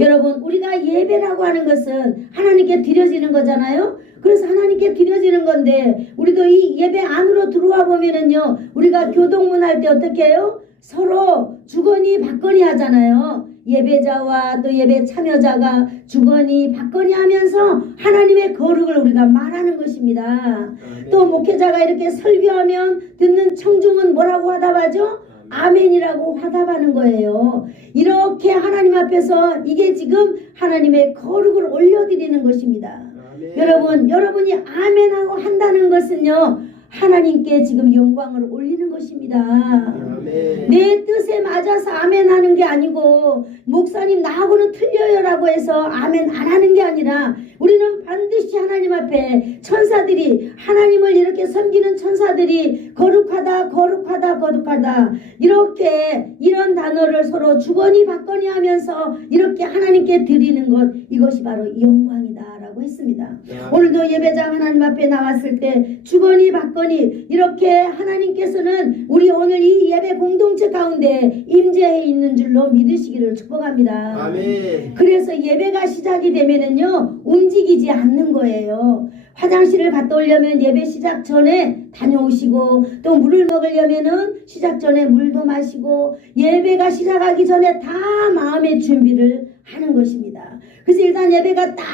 여러분 우리가 예배라고 하는 것은 하나님께 드려지는 거잖아요. 그래서 하나님께 드려지는 건데 우리도 이 예배 안으로 들어와 보면은요 우리가 교동문 할 때 어떻게 해요? 서로 주거니 받거니 하잖아요. 예배자와 또 예배 참여자가 주거니 받거니 하면서 하나님의 거룩을 우리가 말하는 것입니다. 또 목회자가 이렇게 설교하면 듣는 청중은 뭐라고 화답하죠? 아멘이라고 화답하는 거예요. 이렇게 하나님 앞에서 이게 지금 하나님의 거룩을 올려드리는 것입니다. 아멘. 여러분이 아멘하고 한다는 것은요 하나님께 지금 영광을 올리는 것입니다. 아멘. 내 뜻에 맞아서 아멘 하는 게 아니고 목사님 나하고는 틀려요라고 해서 아멘 안 하는 게 아니라 우리는 반드시 하나님 앞에 천사들이 하나님을 이렇게 섬기는 천사들이 거룩하다 거룩하다 거룩하다 이렇게 이런 단어를 서로 주거니 받거니 하면서 이렇게 하나님께 드리는 것 이것이 바로 영광이다라고 했습니다. 오늘도 예배장 하나님 앞에 나왔을 때 주거니 받거니 이렇게 하나님께서는 우리 오늘 이 예배 공동체 가운데 임재해 있는 줄로 믿으시기를 축복합니다. 아멘. 그래서 예배가 시작이 되면은요 움직이지 않는 거예요. 화장실을 갔다 오려면 예배 시작 전에 다녀오시고, 또 물을 먹으려면은 시작 전에 물도 마시고, 예배가 시작하기 전에 다 마음의 준비를 하는 것입니다. 그래서 일단 예배가 딱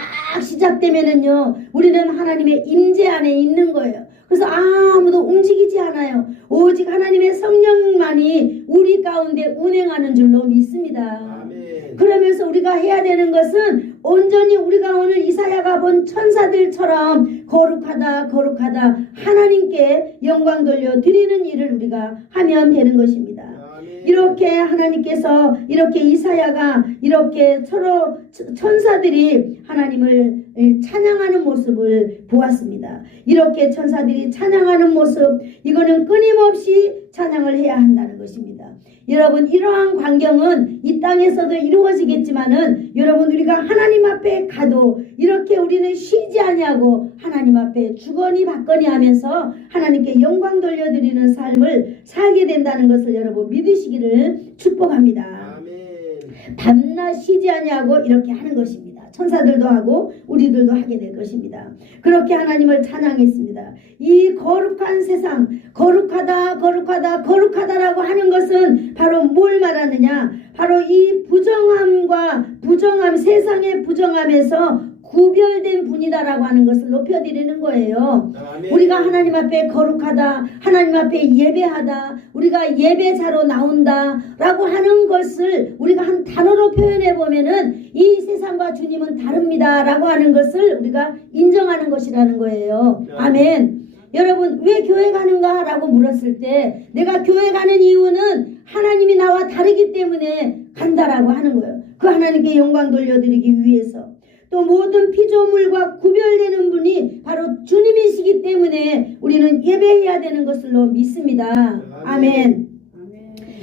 시작되면은요, 우리는 하나님의 임재 안에 있는 거예요. 그래서 아무도 움직이지 않아요. 오직 하나님의 성령만이 우리 가운데 운행하는 줄로 믿습니다. 아멘. 그러면서 우리가 해야 되는 것은 온전히 우리가 오늘 이사야가 본 천사들처럼 거룩하다 거룩하다 하나님께 영광 돌려 드리는 일을 우리가 하면 되는 것입니다. 아멘. 이렇게 하나님께서 이렇게 이사야가 이렇게 서로 천사들이 하나님을 찬양하는 모습을 보았습니다. 이렇게 천사들이 찬양하는 모습, 이거는 끊임없이 찬양을 해야 한다는 것입니다. 여러분, 이러한 광경은 이 땅에서도 이루어지겠지만은 여러분, 우리가 하나님 앞에 가도 이렇게 우리는 쉬지 아니하고 하나님 앞에 주거니 받거니 하면서 하나님께 영광 돌려드리는 삶을 살게 된다는 것을 여러분 믿으시기를 축복합니다. 아멘. 밤낮 쉬지 아니하고 이렇게 하는 것입니다. 천사들도 하고 우리들도 하게 될 것입니다. 그렇게 하나님을 찬양했습니다. 이 거룩한 세상, 거룩하다 거룩하다 거룩하다라고 하는 것은 바로 뭘 말하느냐, 바로 이 부정함과 부정함, 세상의 부정함에서 구별된 분이다라고 하는 것을 높여드리는 거예요. 아멘. 우리가 하나님 앞에 거룩하다, 하나님 앞에 예배하다, 우리가 예배자로 나온다 라고 하는 것을 우리가 한 단어로 표현해 보면은 이 세상과 주님은 다릅니다 라고 하는 것을 우리가 인정하는 것이라는 거예요. 아멘. 여러분, 왜 교회 가는가 라고 물었을 때 내가 교회 가는 이유는 하나님이 나와 다르기 때문에 간다라고 하는 거예요. 그 하나님께 영광 돌려드리기 위해서. 또 모든 피조물과 구별되는 분이 바로 주님이시기 때문에 우리는 예배해야 되는 것을로 믿습니다. 아멘.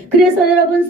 그래서 여러분,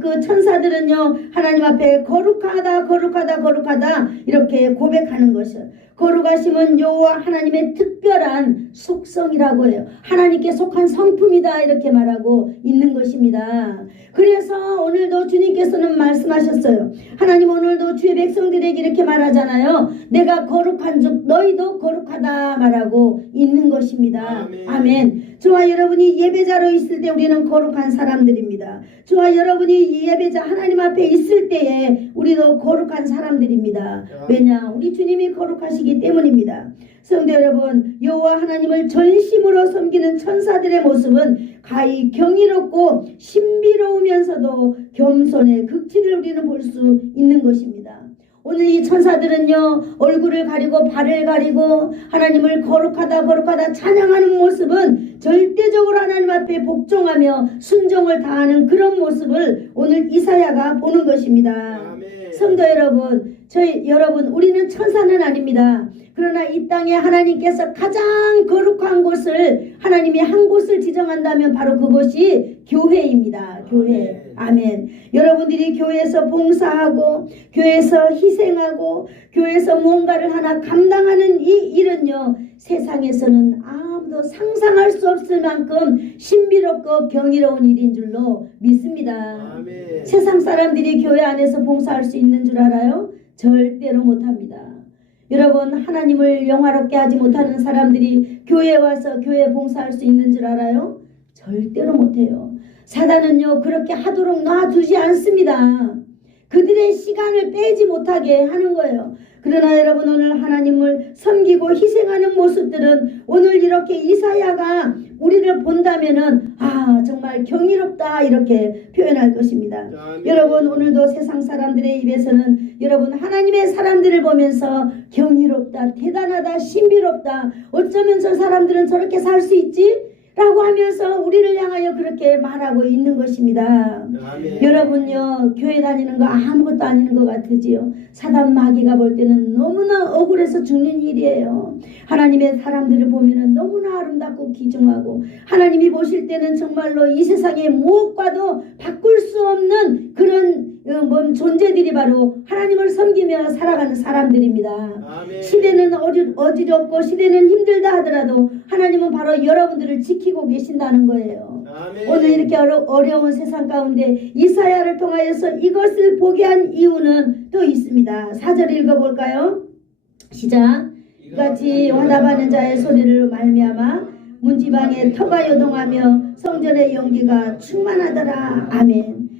그 천사들은요, 하나님 앞에 거룩하다 거룩하다 거룩하다 이렇게 고백하는 것을, 거룩하심은 여호와 하나님의 특별한 속성이라고 해요. 하나님께 속한 성품이다 이렇게 말하고 있는 것입니다. 그래서 오늘도 주님께서는 말씀하셨어요. 하나님 오늘도 주의 백성들에게 이렇게 말하잖아요. 내가 거룩한 즉 너희도 거룩하다 말하고 있는 것입니다. 아멘. 아멘. 저와 여러분이 예배자로 있을 때 우리는 거룩한 사람들입니다. 저와 여러분이 예배자 하나님 앞에 있을 때에 우리도 거룩한 사람들입니다. 왜냐? 우리 주님이 거룩하시기 때문입니다. 성도 여러분, 여호와 하나님을 전심으로 섬기는 천사들의 모습은 가히 경이롭고 신비로우면서도 겸손의 극치를 우리는 볼 수 있는 것입니다. 오늘 이 천사들은요, 얼굴을 가리고 발을 가리고 하나님을 거룩하다 거룩하다 찬양하는 모습은 절대적으로 하나님 앞에 복종하며 순종을 다하는 그런 모습을 오늘 이사야가 보는 것입니다. 아멘. 성도 여러분, 여러분, 우리는 천사는 아닙니다. 그러나 이 땅에 하나님께서 가장 거룩한 곳을 하나님이 한 곳을 지정한다면 바로 그곳이 교회입니다. 교회. 아멘. 여러분들이 교회에서 봉사하고 교회에서 희생하고 교회에서 뭔가를 하나 감당하는 이 일은요, 세상에서는 아무도 상상할 수 없을 만큼 신비롭고 경이로운 일인 줄로 믿습니다. 아멘. 세상 사람들이 교회 안에서 봉사할 수 있는 줄 알아요? 절대로 못합니다. 여러분, 하나님을 영화롭게 하지 못하는 사람들이 교회에 와서 교회 봉사할 수 있는 줄 알아요? 절대로 못해요. 사단은요, 그렇게 하도록 놔두지 않습니다. 그들의 시간을 빼지 못하게 하는 거예요. 그러나 여러분, 오늘 하나님을 섬기고 희생하는 모습들은 오늘 이렇게 이사야가 우리를 본다면은 정말 경이롭다 이렇게 표현할 것입니다. 여러분, 오늘도 세상 사람들의 입에서는 여러분 하나님의 사람들을 보면서 경이롭다, 대단하다, 신비롭다, 어쩌면 저 사람들은 저렇게 살 수 있지? 라고 하면서 우리를 향하여 그렇게 말하고 있는 것입니다. 아멘. 여러분요, 교회 다니는 거 아무것도 아닌 것 같으지요. 사단 마귀가 볼 때는 너무나 억울해서 죽는 일이에요. 하나님의 사람들을 보면 너무나 아름답고 귀중하고 하나님이 보실 때는 정말로 이 세상의 무엇과도 바꿀 수 없는 그런 존재들이 바로 하나님을 섬기며 살아가는 사람들입니다. 아멘. 시대는 어지럽고 시대는 힘들다 하더라도 하나님은 바로 여러분들을 지키고 계신다는 거예요. 아멘. 오늘 이렇게 어려운 세상 가운데 이사야를 통하여서 이것을 보게 한 이유는 또 있습니다. 4절 읽어볼까요? 시작. 이같이 화답하는 자의 소리를 말미암아 문지방에 터가 요동하며 성전의 연기가 충만하더라. 아멘.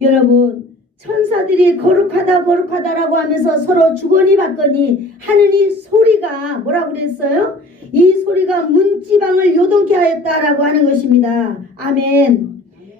여러분, 천사들이 거룩하다 거룩하다라고 하면서 서로 주거니 받거니 하는 이 소리가 뭐라고 그랬어요? 이 소리가 문지방을 요동케 하였다라고 하는 것입니다. 아멘.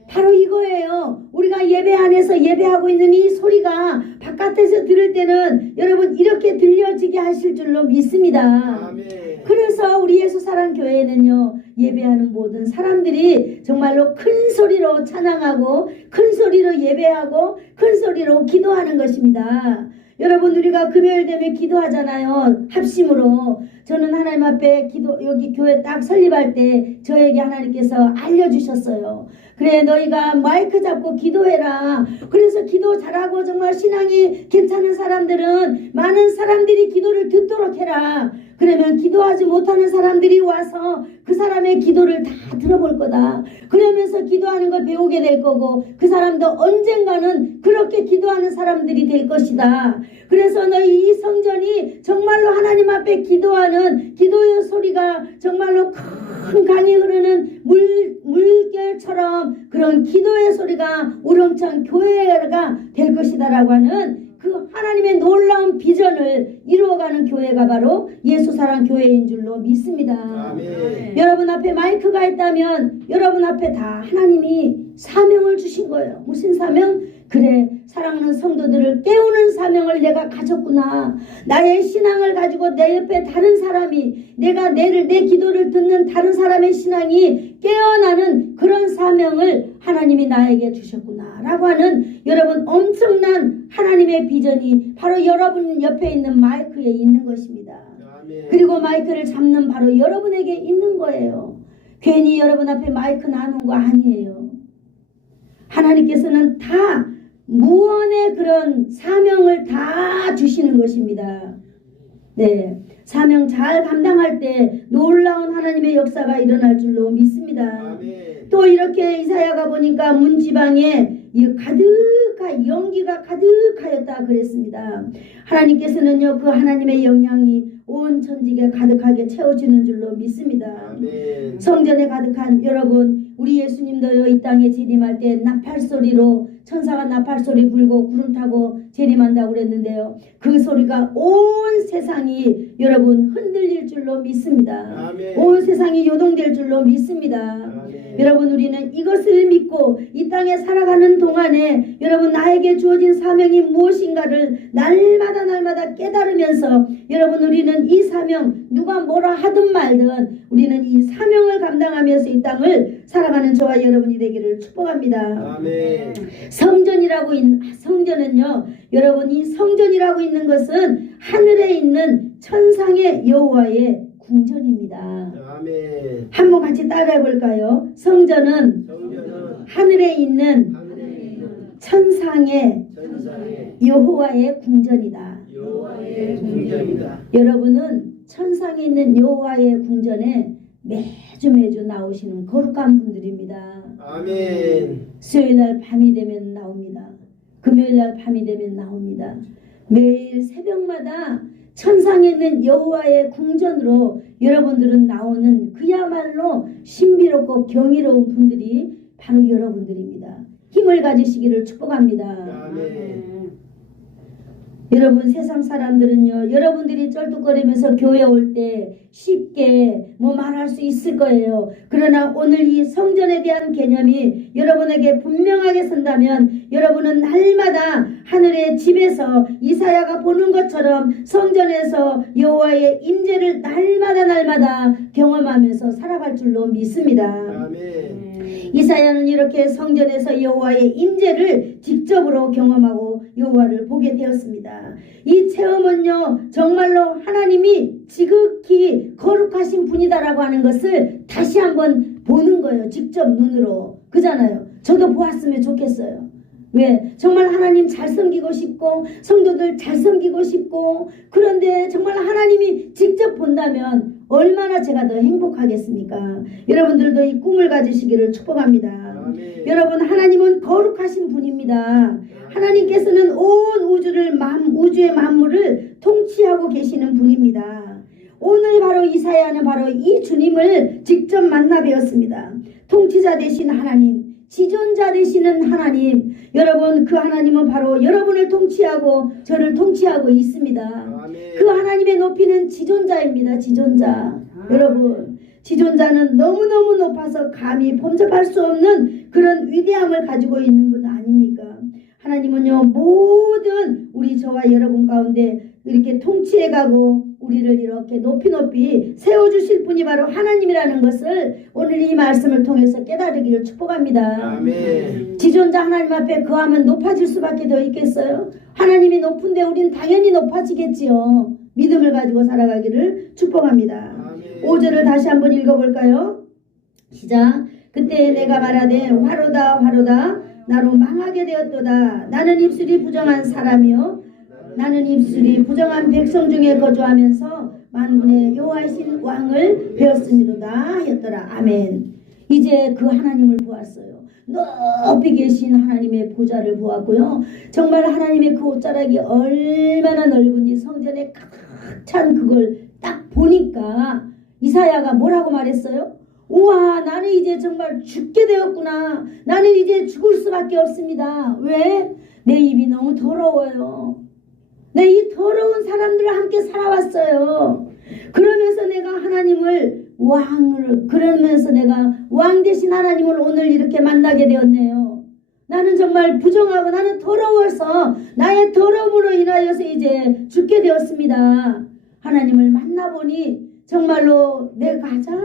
바로 이거예요. 우리가 예배 안에서 예배하고 있는 이 소리가 바깥에서 들을 때는 여러분 이렇게 들려지게 하실 줄로 믿습니다. 아멘. 그래서 우리 예수사랑교회는요, 예배하는 모든 사람들이 정말로 큰 소리로 찬양하고 큰 소리로 예배하고 큰 소리로 기도하는 것입니다. 여러분, 우리가 금요일 되면 기도하잖아요. 합심으로. 저는 하나님 앞에 여기 교회 딱 설립할 때 저에게 하나님께서 알려주셨어요. 그래, 너희가 마이크 잡고 기도해라. 그래서 기도 잘하고 정말 신앙이 괜찮은 사람들은 많은 사람들이 기도를 듣도록 해라. 그러면 기도하지 못하는 사람들이 와서 그 사람의 기도를 다 들어볼 거다. 그러면서 기도하는 걸 배우게 될 거고 그 사람도 언젠가는 그렇게 기도하는 사람들이 될 것이다. 그래서 너희 이 성전이 정말로 하나님 앞에 기도하는 기도의 소리가 정말로 큰 강이 흐르는 물결처럼 그런 기도의 소리가 우렁찬 교회가 될 것이다라고 하는 그 하나님의 놀라운 비전을 이루어가는 교회가 바로 예수사랑교회인 줄로 믿습니다. 아멘. 여러분 앞에 마이크가 있다면 여러분 앞에 다 하나님이 사명을 주신 거예요. 무슨 사명? 그래, 사랑하는 성도들을 깨우는 사명을 내가 가졌구나. 나의 신앙을 가지고 내 옆에 다른 사람이 내 기도를 듣는 다른 사람의 신앙이 깨어나는 그런 사명을 하나님이 나에게 주셨구나 라고 하는 여러분 엄청난 하나님의 비전이 바로 여러분 옆에 있는 마이크에 있는 것입니다. 아멘. 그리고 마이크를 잡는 바로 여러분에게 있는 거예요. 괜히 여러분 앞에 마이크 나눈 거 아니에요. 하나님께서는 다 무언의 그런 사명을 다 주시는 것입니다. 네, 사명 잘 감당할 때 놀라운 하나님의 역사가 일어날 줄로 믿습니다. 아멘. 또 이렇게 이사야가 보니까 문지방에 연기가 가득하였다 그랬습니다. 하나님께서는요, 그 하나님의 영향이 온 천지에 가득하게 채워지는 줄로 믿습니다. 아멘. 성전에 가득한 여러분, 우리 예수님도요, 이 땅에 재림할 때 나팔소리로 천사가 나팔소리 불고 구름 타고 재림한다고 그랬는데요, 그 소리가 온 세상이 여러분 흔들릴 줄로 믿습니다. 아멘. 온 세상이 요동될 줄로 믿습니다. 아멘. 여러분, 우리는 이것을 믿고 이 땅에 살아가는 동안에 여러분 나에게 주어진 사명이 무엇인가를 날마다 깨달으면서 여러분 우리는 이 사명, 누가 뭐라 하든 말든 우리는 이 사명을 감당하면서 이 땅을 살아가는 저와 여러분이 되기를 축복합니다. 아멘. 성전은요, 여러분 이 성전이라고 있는 것은 하늘에 있는 천상의 여호와의 궁전입니다. 아멘. 한번 같이 따라해 볼까요? 성전은 성전은 하늘에 있는 하늘에 있는 천상의 천상의 여호와의 궁전이다. 여호와의 궁전이다. 여러분은 천상에 있는 여호와의 궁전에 매주 나오시는 거룩한 분들입니다. 아멘. 수요일날 밤이 되면 나옵니다. 금요일날 밤이 되면 나옵니다. 매일 새벽마다 천상에 있는 여호와의 궁전으로 여러분들은 나오는 그야말로 신비롭고 경이로운 분들이 바로 여러분들입니다. 힘을 가지시기를 축복합니다. 아멘. 여러분, 세상 사람들은요, 여러분들이 쩔뚝거리면서 교회 올 때 쉽게 말할 수 있을 거예요. 그러나 오늘 이 성전에 대한 개념이 여러분에게 분명하게 선다면 여러분은 날마다 하늘의 집에서 이사야가 보는 것처럼 성전에서 여호와의 임재를 날마다 경험하면서 살아갈 줄로 믿습니다. 아멘. 이사야는 이렇게 성전에서 여호와의 임재를 직접으로 경험하고 여호와를 보게 되었습니다. 이 체험은요, 정말로 하나님이 지극히 거룩하신 분이다라고 하는 것을 다시 한번 보는 거예요. 직접 눈으로. 그잖아요. 저도 보았으면 좋겠어요. 왜? 정말 하나님 잘 섬기고 싶고 성도들 잘 섬기고 싶고, 그런데 정말 하나님이 직접 본다면 얼마나 제가 더 행복하겠습니까? 여러분들도 이 꿈을 가지시기를 축복합니다. 아멘. 여러분, 하나님은 거룩하신 분입니다. 하나님께서는 온 우주의 만물을 통치하고 계시는 분입니다. 이사야는 바로 이 주님을 직접 만나 뵈었습니다. 통치자 되신 하나님, 지존자 되시는 하나님, 여러분 그 하나님은 바로 여러분을 통치하고 저를 통치하고 있습니다. 아멘. 그 하나님의 높이는 지존자입니다. 지존자. 여러분, 지존자는 너무너무 높아서 감히 범접할 수 없는 그런 위대함을 가지고 있는 분 아닙니까? 하나님은요, 모든 우리 저와 여러분 가운데 이렇게 통치해가고 우리를 이렇게 높이 세워주실 분이 바로 하나님이라는 것을 오늘 이 말씀을 통해서 깨달으기를 축복합니다. 아멘. 지존자 하나님 앞에 거하면 높아질 수밖에 더 있겠어요? 하나님이 높은데 우리는 당연히 높아지겠지요. 믿음을 가지고 살아가기를 축복합니다. 아멘. 5절을 다시 한번 읽어볼까요? 시작. 그때 내가 말하되 화로다 화로다 나로 망하게 되었도다. 나는 입술이 부정한 사람이요 나는 입술이 부정한 백성 중에 거주하면서 만군의 여호와이신 왕을 배웠음이로다 하였더라. 아멘. 이제 그 하나님을 보았어요. 높이 계신 하나님의 보좌를 보았고요. 정말 하나님의 그 옷자락이 얼마나 넓은지 성전에 가득 찬 그걸 딱 보니까 이사야가 뭐라고 말했어요? 우와, 나는 이제 정말 죽게 되었구나. 나는 이제 죽을 수밖에 없습니다. 왜? 내 입이 너무 더러워요. 내 이 더러운 사람들과 함께 살아왔어요. 그러면서 내가 하나님을 그러면서 내가 왕 되신 하나님을 오늘 이렇게 만나게 되었네요. 나는 정말 부정하고 나는 더러워서 나의 더러움으로 인하여서 이제 죽게 되었습니다. 하나님을 만나보니 정말로 내 가장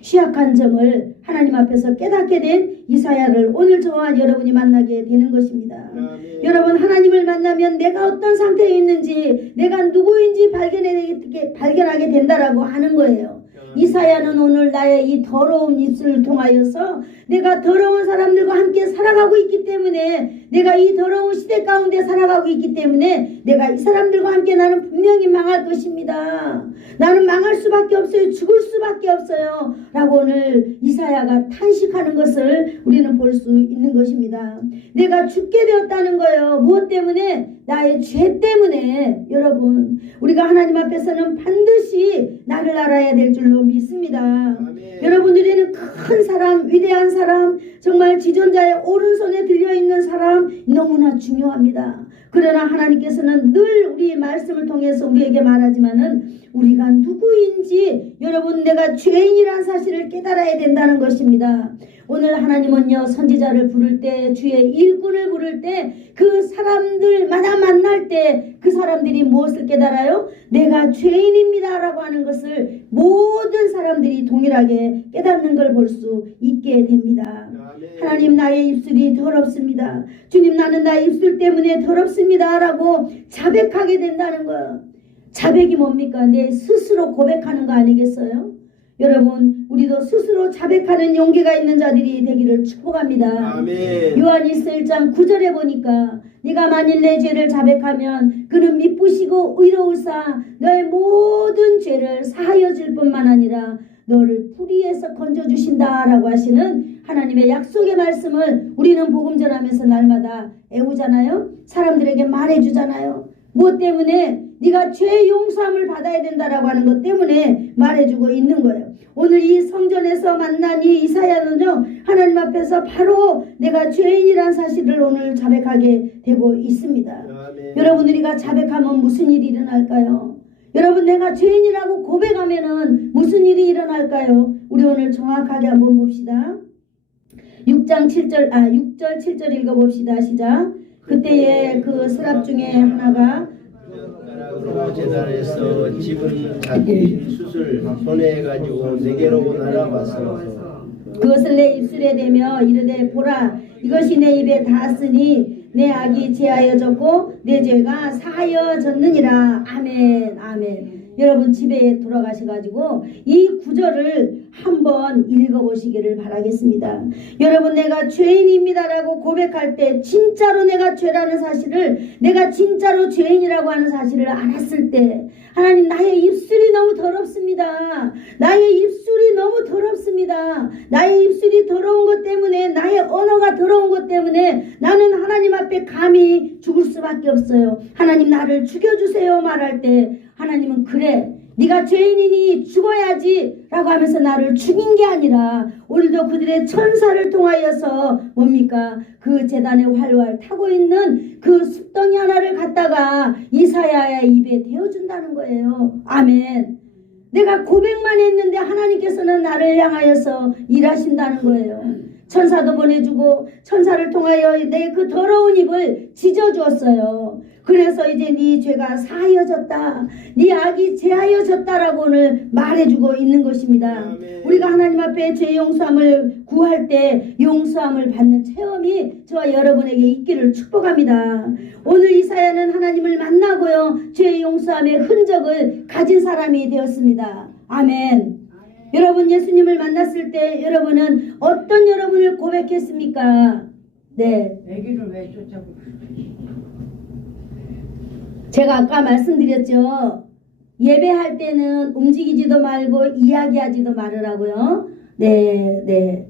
취약한 점을 하나님 앞에서 깨닫게 된 이사야를 오늘 저와 여러분이 만나게 되는 것입니다. 아멘. 여러분, 하나님을 만나면 내가 어떤 상태에 있는지 내가 누구인지 발견하게 된다라고 하는 거예요. 이사야는 오늘 나의 이 더러운 입술을 통하여서 내가 더러운 사람들과 함께 살아가고 있기 때문에, 내가 이 더러운 시대 가운데 살아가고 있기 때문에 내가 이 사람들과 함께 나는 분명히 망할 것입니다. 나는 망할 수밖에 없어요. 죽을 수밖에 없어요. 라고 오늘 이사야가 탄식하는 것을 우리는 볼 수 있는 것입니다. 내가 죽게 되었다는 거예요. 무엇 때문에? 나의 죄 때문에. 여러분, 우리가 하나님 앞에서는 반드시 나를 알아야 될 줄로 믿습니다. 아멘. 여러분들에는 큰 사람, 위대한 사람, 정말 지존자의 오른손에 들려있는 사람 너무나 중요합니다. 그러나 하나님께서는 늘 우리 말씀을 통해서 우리에게 말하지만은 우리가 누구인지, 여러분, 내가 죄인이라는 사실을 깨달아야 된다는 것입니다. 오늘 하나님은요, 선지자를 부를 때, 주의 일꾼을 부를 때, 그 사람들마다 만날 때 그 사람들이 무엇을 깨달아요? 내가 죄인입니다 라고 하는 것을 모든 사람들이 동일하게 깨닫는 걸 볼 수 있게 됩니다. 아멘. 하나님, 나의 입술이 더럽습니다. 주님, 나는 나의 입술 때문에 더럽습니다 라고 자백하게 된다는 거예요. 자백이 뭡니까? 내 스스로 고백하는 거 아니겠어요? 여러분, 우리도 스스로 자백하는 용기가 있는 자들이 되기를 축복합니다. 아멘. 요한일서 1장 9절에 보니까 네가 만일 내 죄를 자백하면 그는 미쁘시고 의로우사 너의 모든 죄를 사하여 줄 뿐만 아니라 너를 불의에서 건져주신다 라고 하시는 하나님의 약속의 말씀을 우리는 복음 전하면서 날마다 애우잖아요. 사람들에게 말해주잖아요. 무엇 때문에? 네가 죄의 용서함을 받아야 된다라고 하는 것 때문에 말해주고 있는 거예요. 오늘 이 성전에서 만난 이 이사야는요, 하나님 앞에서 바로 내가 죄인이라는 사실을 오늘 자백하게 되고 있습니다. 아멘. 여러분, 우리가 자백하면 무슨 일이 일어날까요? 여러분, 내가 죄인이라고 고백하면은 무슨 일이 일어날까요? 우리 오늘 정확하게 한번 봅시다. 6절 7절 읽어봅시다. 시작. 그때에 그 서랍 중에 하나가 제단에서 집은 자기 숯을 손에 가지고 내게로 날아와서 그것을 내 입술에 대며 이르되 보라, 이것이 내 입에 닿았으니 내 악이 제하여졌고 내 죄가 사하여졌느니라. 아멘. 아멘. 여러분, 집에 돌아가셔가지고 이 구절을 한번 읽어보시기를 바라겠습니다. 여러분, 내가 죄인입니다라고 고백할 때 진짜로 내가 죄라는 사실을, 내가 진짜로 죄인이라고 하는 사실을 알았을 때, 하나님, 나의 입술이 너무 더럽습니다. 나의 입술이 너무 더럽습니다. 나의 입술이 더러운 것 때문에, 나의 언어가 더러운 것 때문에 나는 하나님 앞에 감히 죽을 수밖에 없어요. 하나님, 나를 죽여주세요 말할 때 하나님은 그래, 네가 죄인이니 죽어야지 라고 하면서 나를 죽인 게 아니라 오늘도 그들의 천사를 통하여서 뭡니까? 그 제단의 활활 타고 있는 그 숫덩이 하나를 갖다가 이사야의 입에 대어준다는 거예요. 아멘. 내가 고백만 했는데 하나님께서는 나를 향하여서 일하신다는 거예요. 천사도 보내주고 천사를 통하여 내 그 더러운 입을 찢어주었어요. 그래서 이제 네 죄가 사하여졌다, 네 악이 제하여졌다라고 오늘 말해주고 있는 것입니다. 아멘. 우리가 하나님 앞에 죄 용서함을 구할 때 용서함을 받는 체험이 저와 여러분에게 있기를 축복합니다. 오늘 이사야는 하나님을 만나고요, 죄 용서함의 흔적을 가진 사람이 되었습니다. 아멘. 여러분, 예수님을 만났을 때 여러분은 어떤 여러분을 고백했습니까? 네. 애기를 왜 쫓아고? 제가 아까 말씀드렸죠. 예배할 때는 움직이지도 말고 이야기하지도 말으라고요. 네.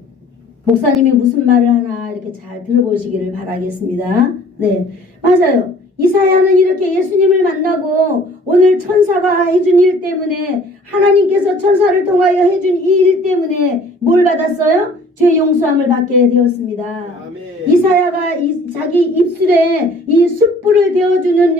목사님이 무슨 말을 하나 이렇게 잘 들어보시기를 바라겠습니다. 네, 맞아요. 이사야는 이렇게 예수님을 만나고 오늘 천사가 해준 일 때문에, 하나님께서 천사를 통하여 해준 이 일 때문에 뭘 받았어요? 죄 용서함을 받게 되었습니다. 아멘. 이사야가 자기 입술에 이 숯불을 데워주는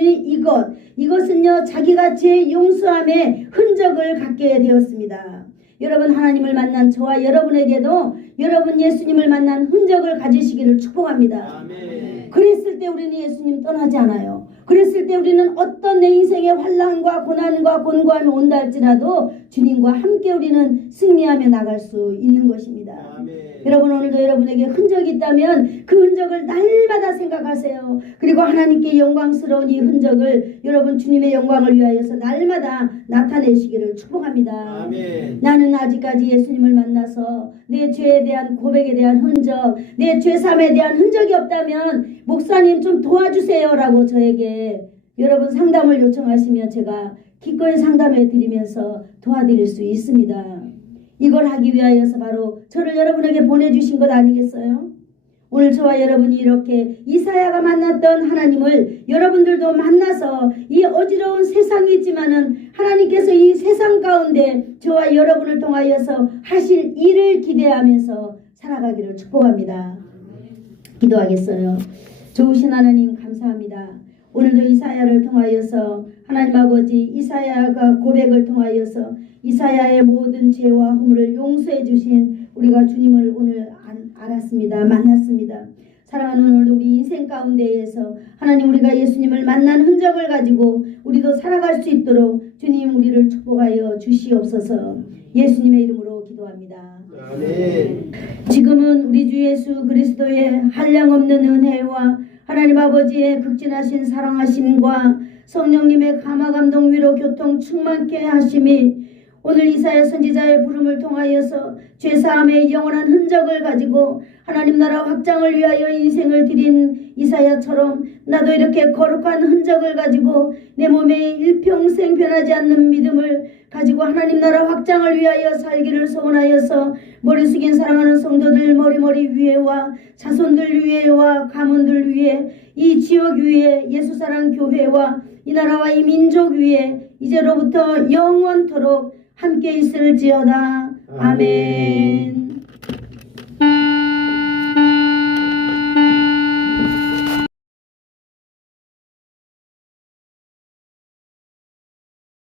이것은요, 자기가 죄 용서함의 흔적을 갖게 되었습니다. 여러분, 하나님을 만난 저와 여러분에게도 여러분 예수님을 만난 흔적을 가지시기를 축복합니다. 아멘. 그랬을 때 우리는 예수님 떠나지 않아요. 그랬을 때 우리는 어떤 내 인생의 환난과 고난과 곤고함이 온다 할지라도 주님과 함께 우리는 승리하며 나갈 수 있는 것입니다. 아멘. 여러분, 오늘도 여러분에게 흔적이 있다면 그 흔적을 날마다 생각하세요. 그리고 하나님께 영광스러운 이 흔적을 여러분 주님의 영광을 위하여서 날마다 나타내시기를 축복합니다. 아멘. 나는 아직까지 예수님을 만나서 내 죄에 대한 고백에 대한 흔적, 내 죄삼에 대한 흔적이 없다면 목사님 좀 도와주세요 라고 저에게 여러분 상담을 요청하시면 제가 기꺼이 상담해 드리면서 도와드릴 수 있습니다. 이걸 하기 위하여서 바로 저를 여러분에게 보내주신 것 아니겠어요? 오늘 저와 여러분이 이렇게 이사야가 만났던 하나님을 여러분들도 만나서 이 어지러운 세상이 있지만은 하나님께서 이 세상 가운데 저와 여러분을 통하여서 하실 일을 기대하면서 살아가기를 축복합니다. 기도하겠어요. 좋으신 하나님 감사합니다. 오늘도 이사야를 통하여서 하나님 아버지, 이사야가 고백을 통하여서 이사야의 모든 죄와 허물을 용서해 주신 우리가 주님을 오늘 알았습니다. 만났습니다. 사랑하는 오늘도 우리 인생 가운데에서 하나님, 우리가 예수님을 만난 흔적을 가지고 우리도 살아갈 수 있도록 주님 우리를 축복하여 주시옵소서. 예수님의 이름으로 기도합니다. 아멘. 지금은 우리 주 예수 그리스도의 한량없는 은혜와 하나님 아버지의 극진하신 사랑하심과 성령님의 감화감동 위로 교통 충만케 하심이 오늘 이사야 선지자의 부름을 통하여서 죄사함의 영원한 흔적을 가지고 하나님 나라 확장을 위하여 인생을 드린 이사야처럼 나도 이렇게 거룩한 흔적을 가지고 내 몸에 일평생 변하지 않는 믿음을 가지고 하나님 나라 확장을 위하여 살기를 소원하여서 머리 숙인 사랑하는 성도들 머리 위에와 자손들 위에와 가문들 위에 이 지역 위에 예수사랑 교회와 이 나라와 이 민족 위에 이제로부터 영원토록 함께 있을지어다. 아멘.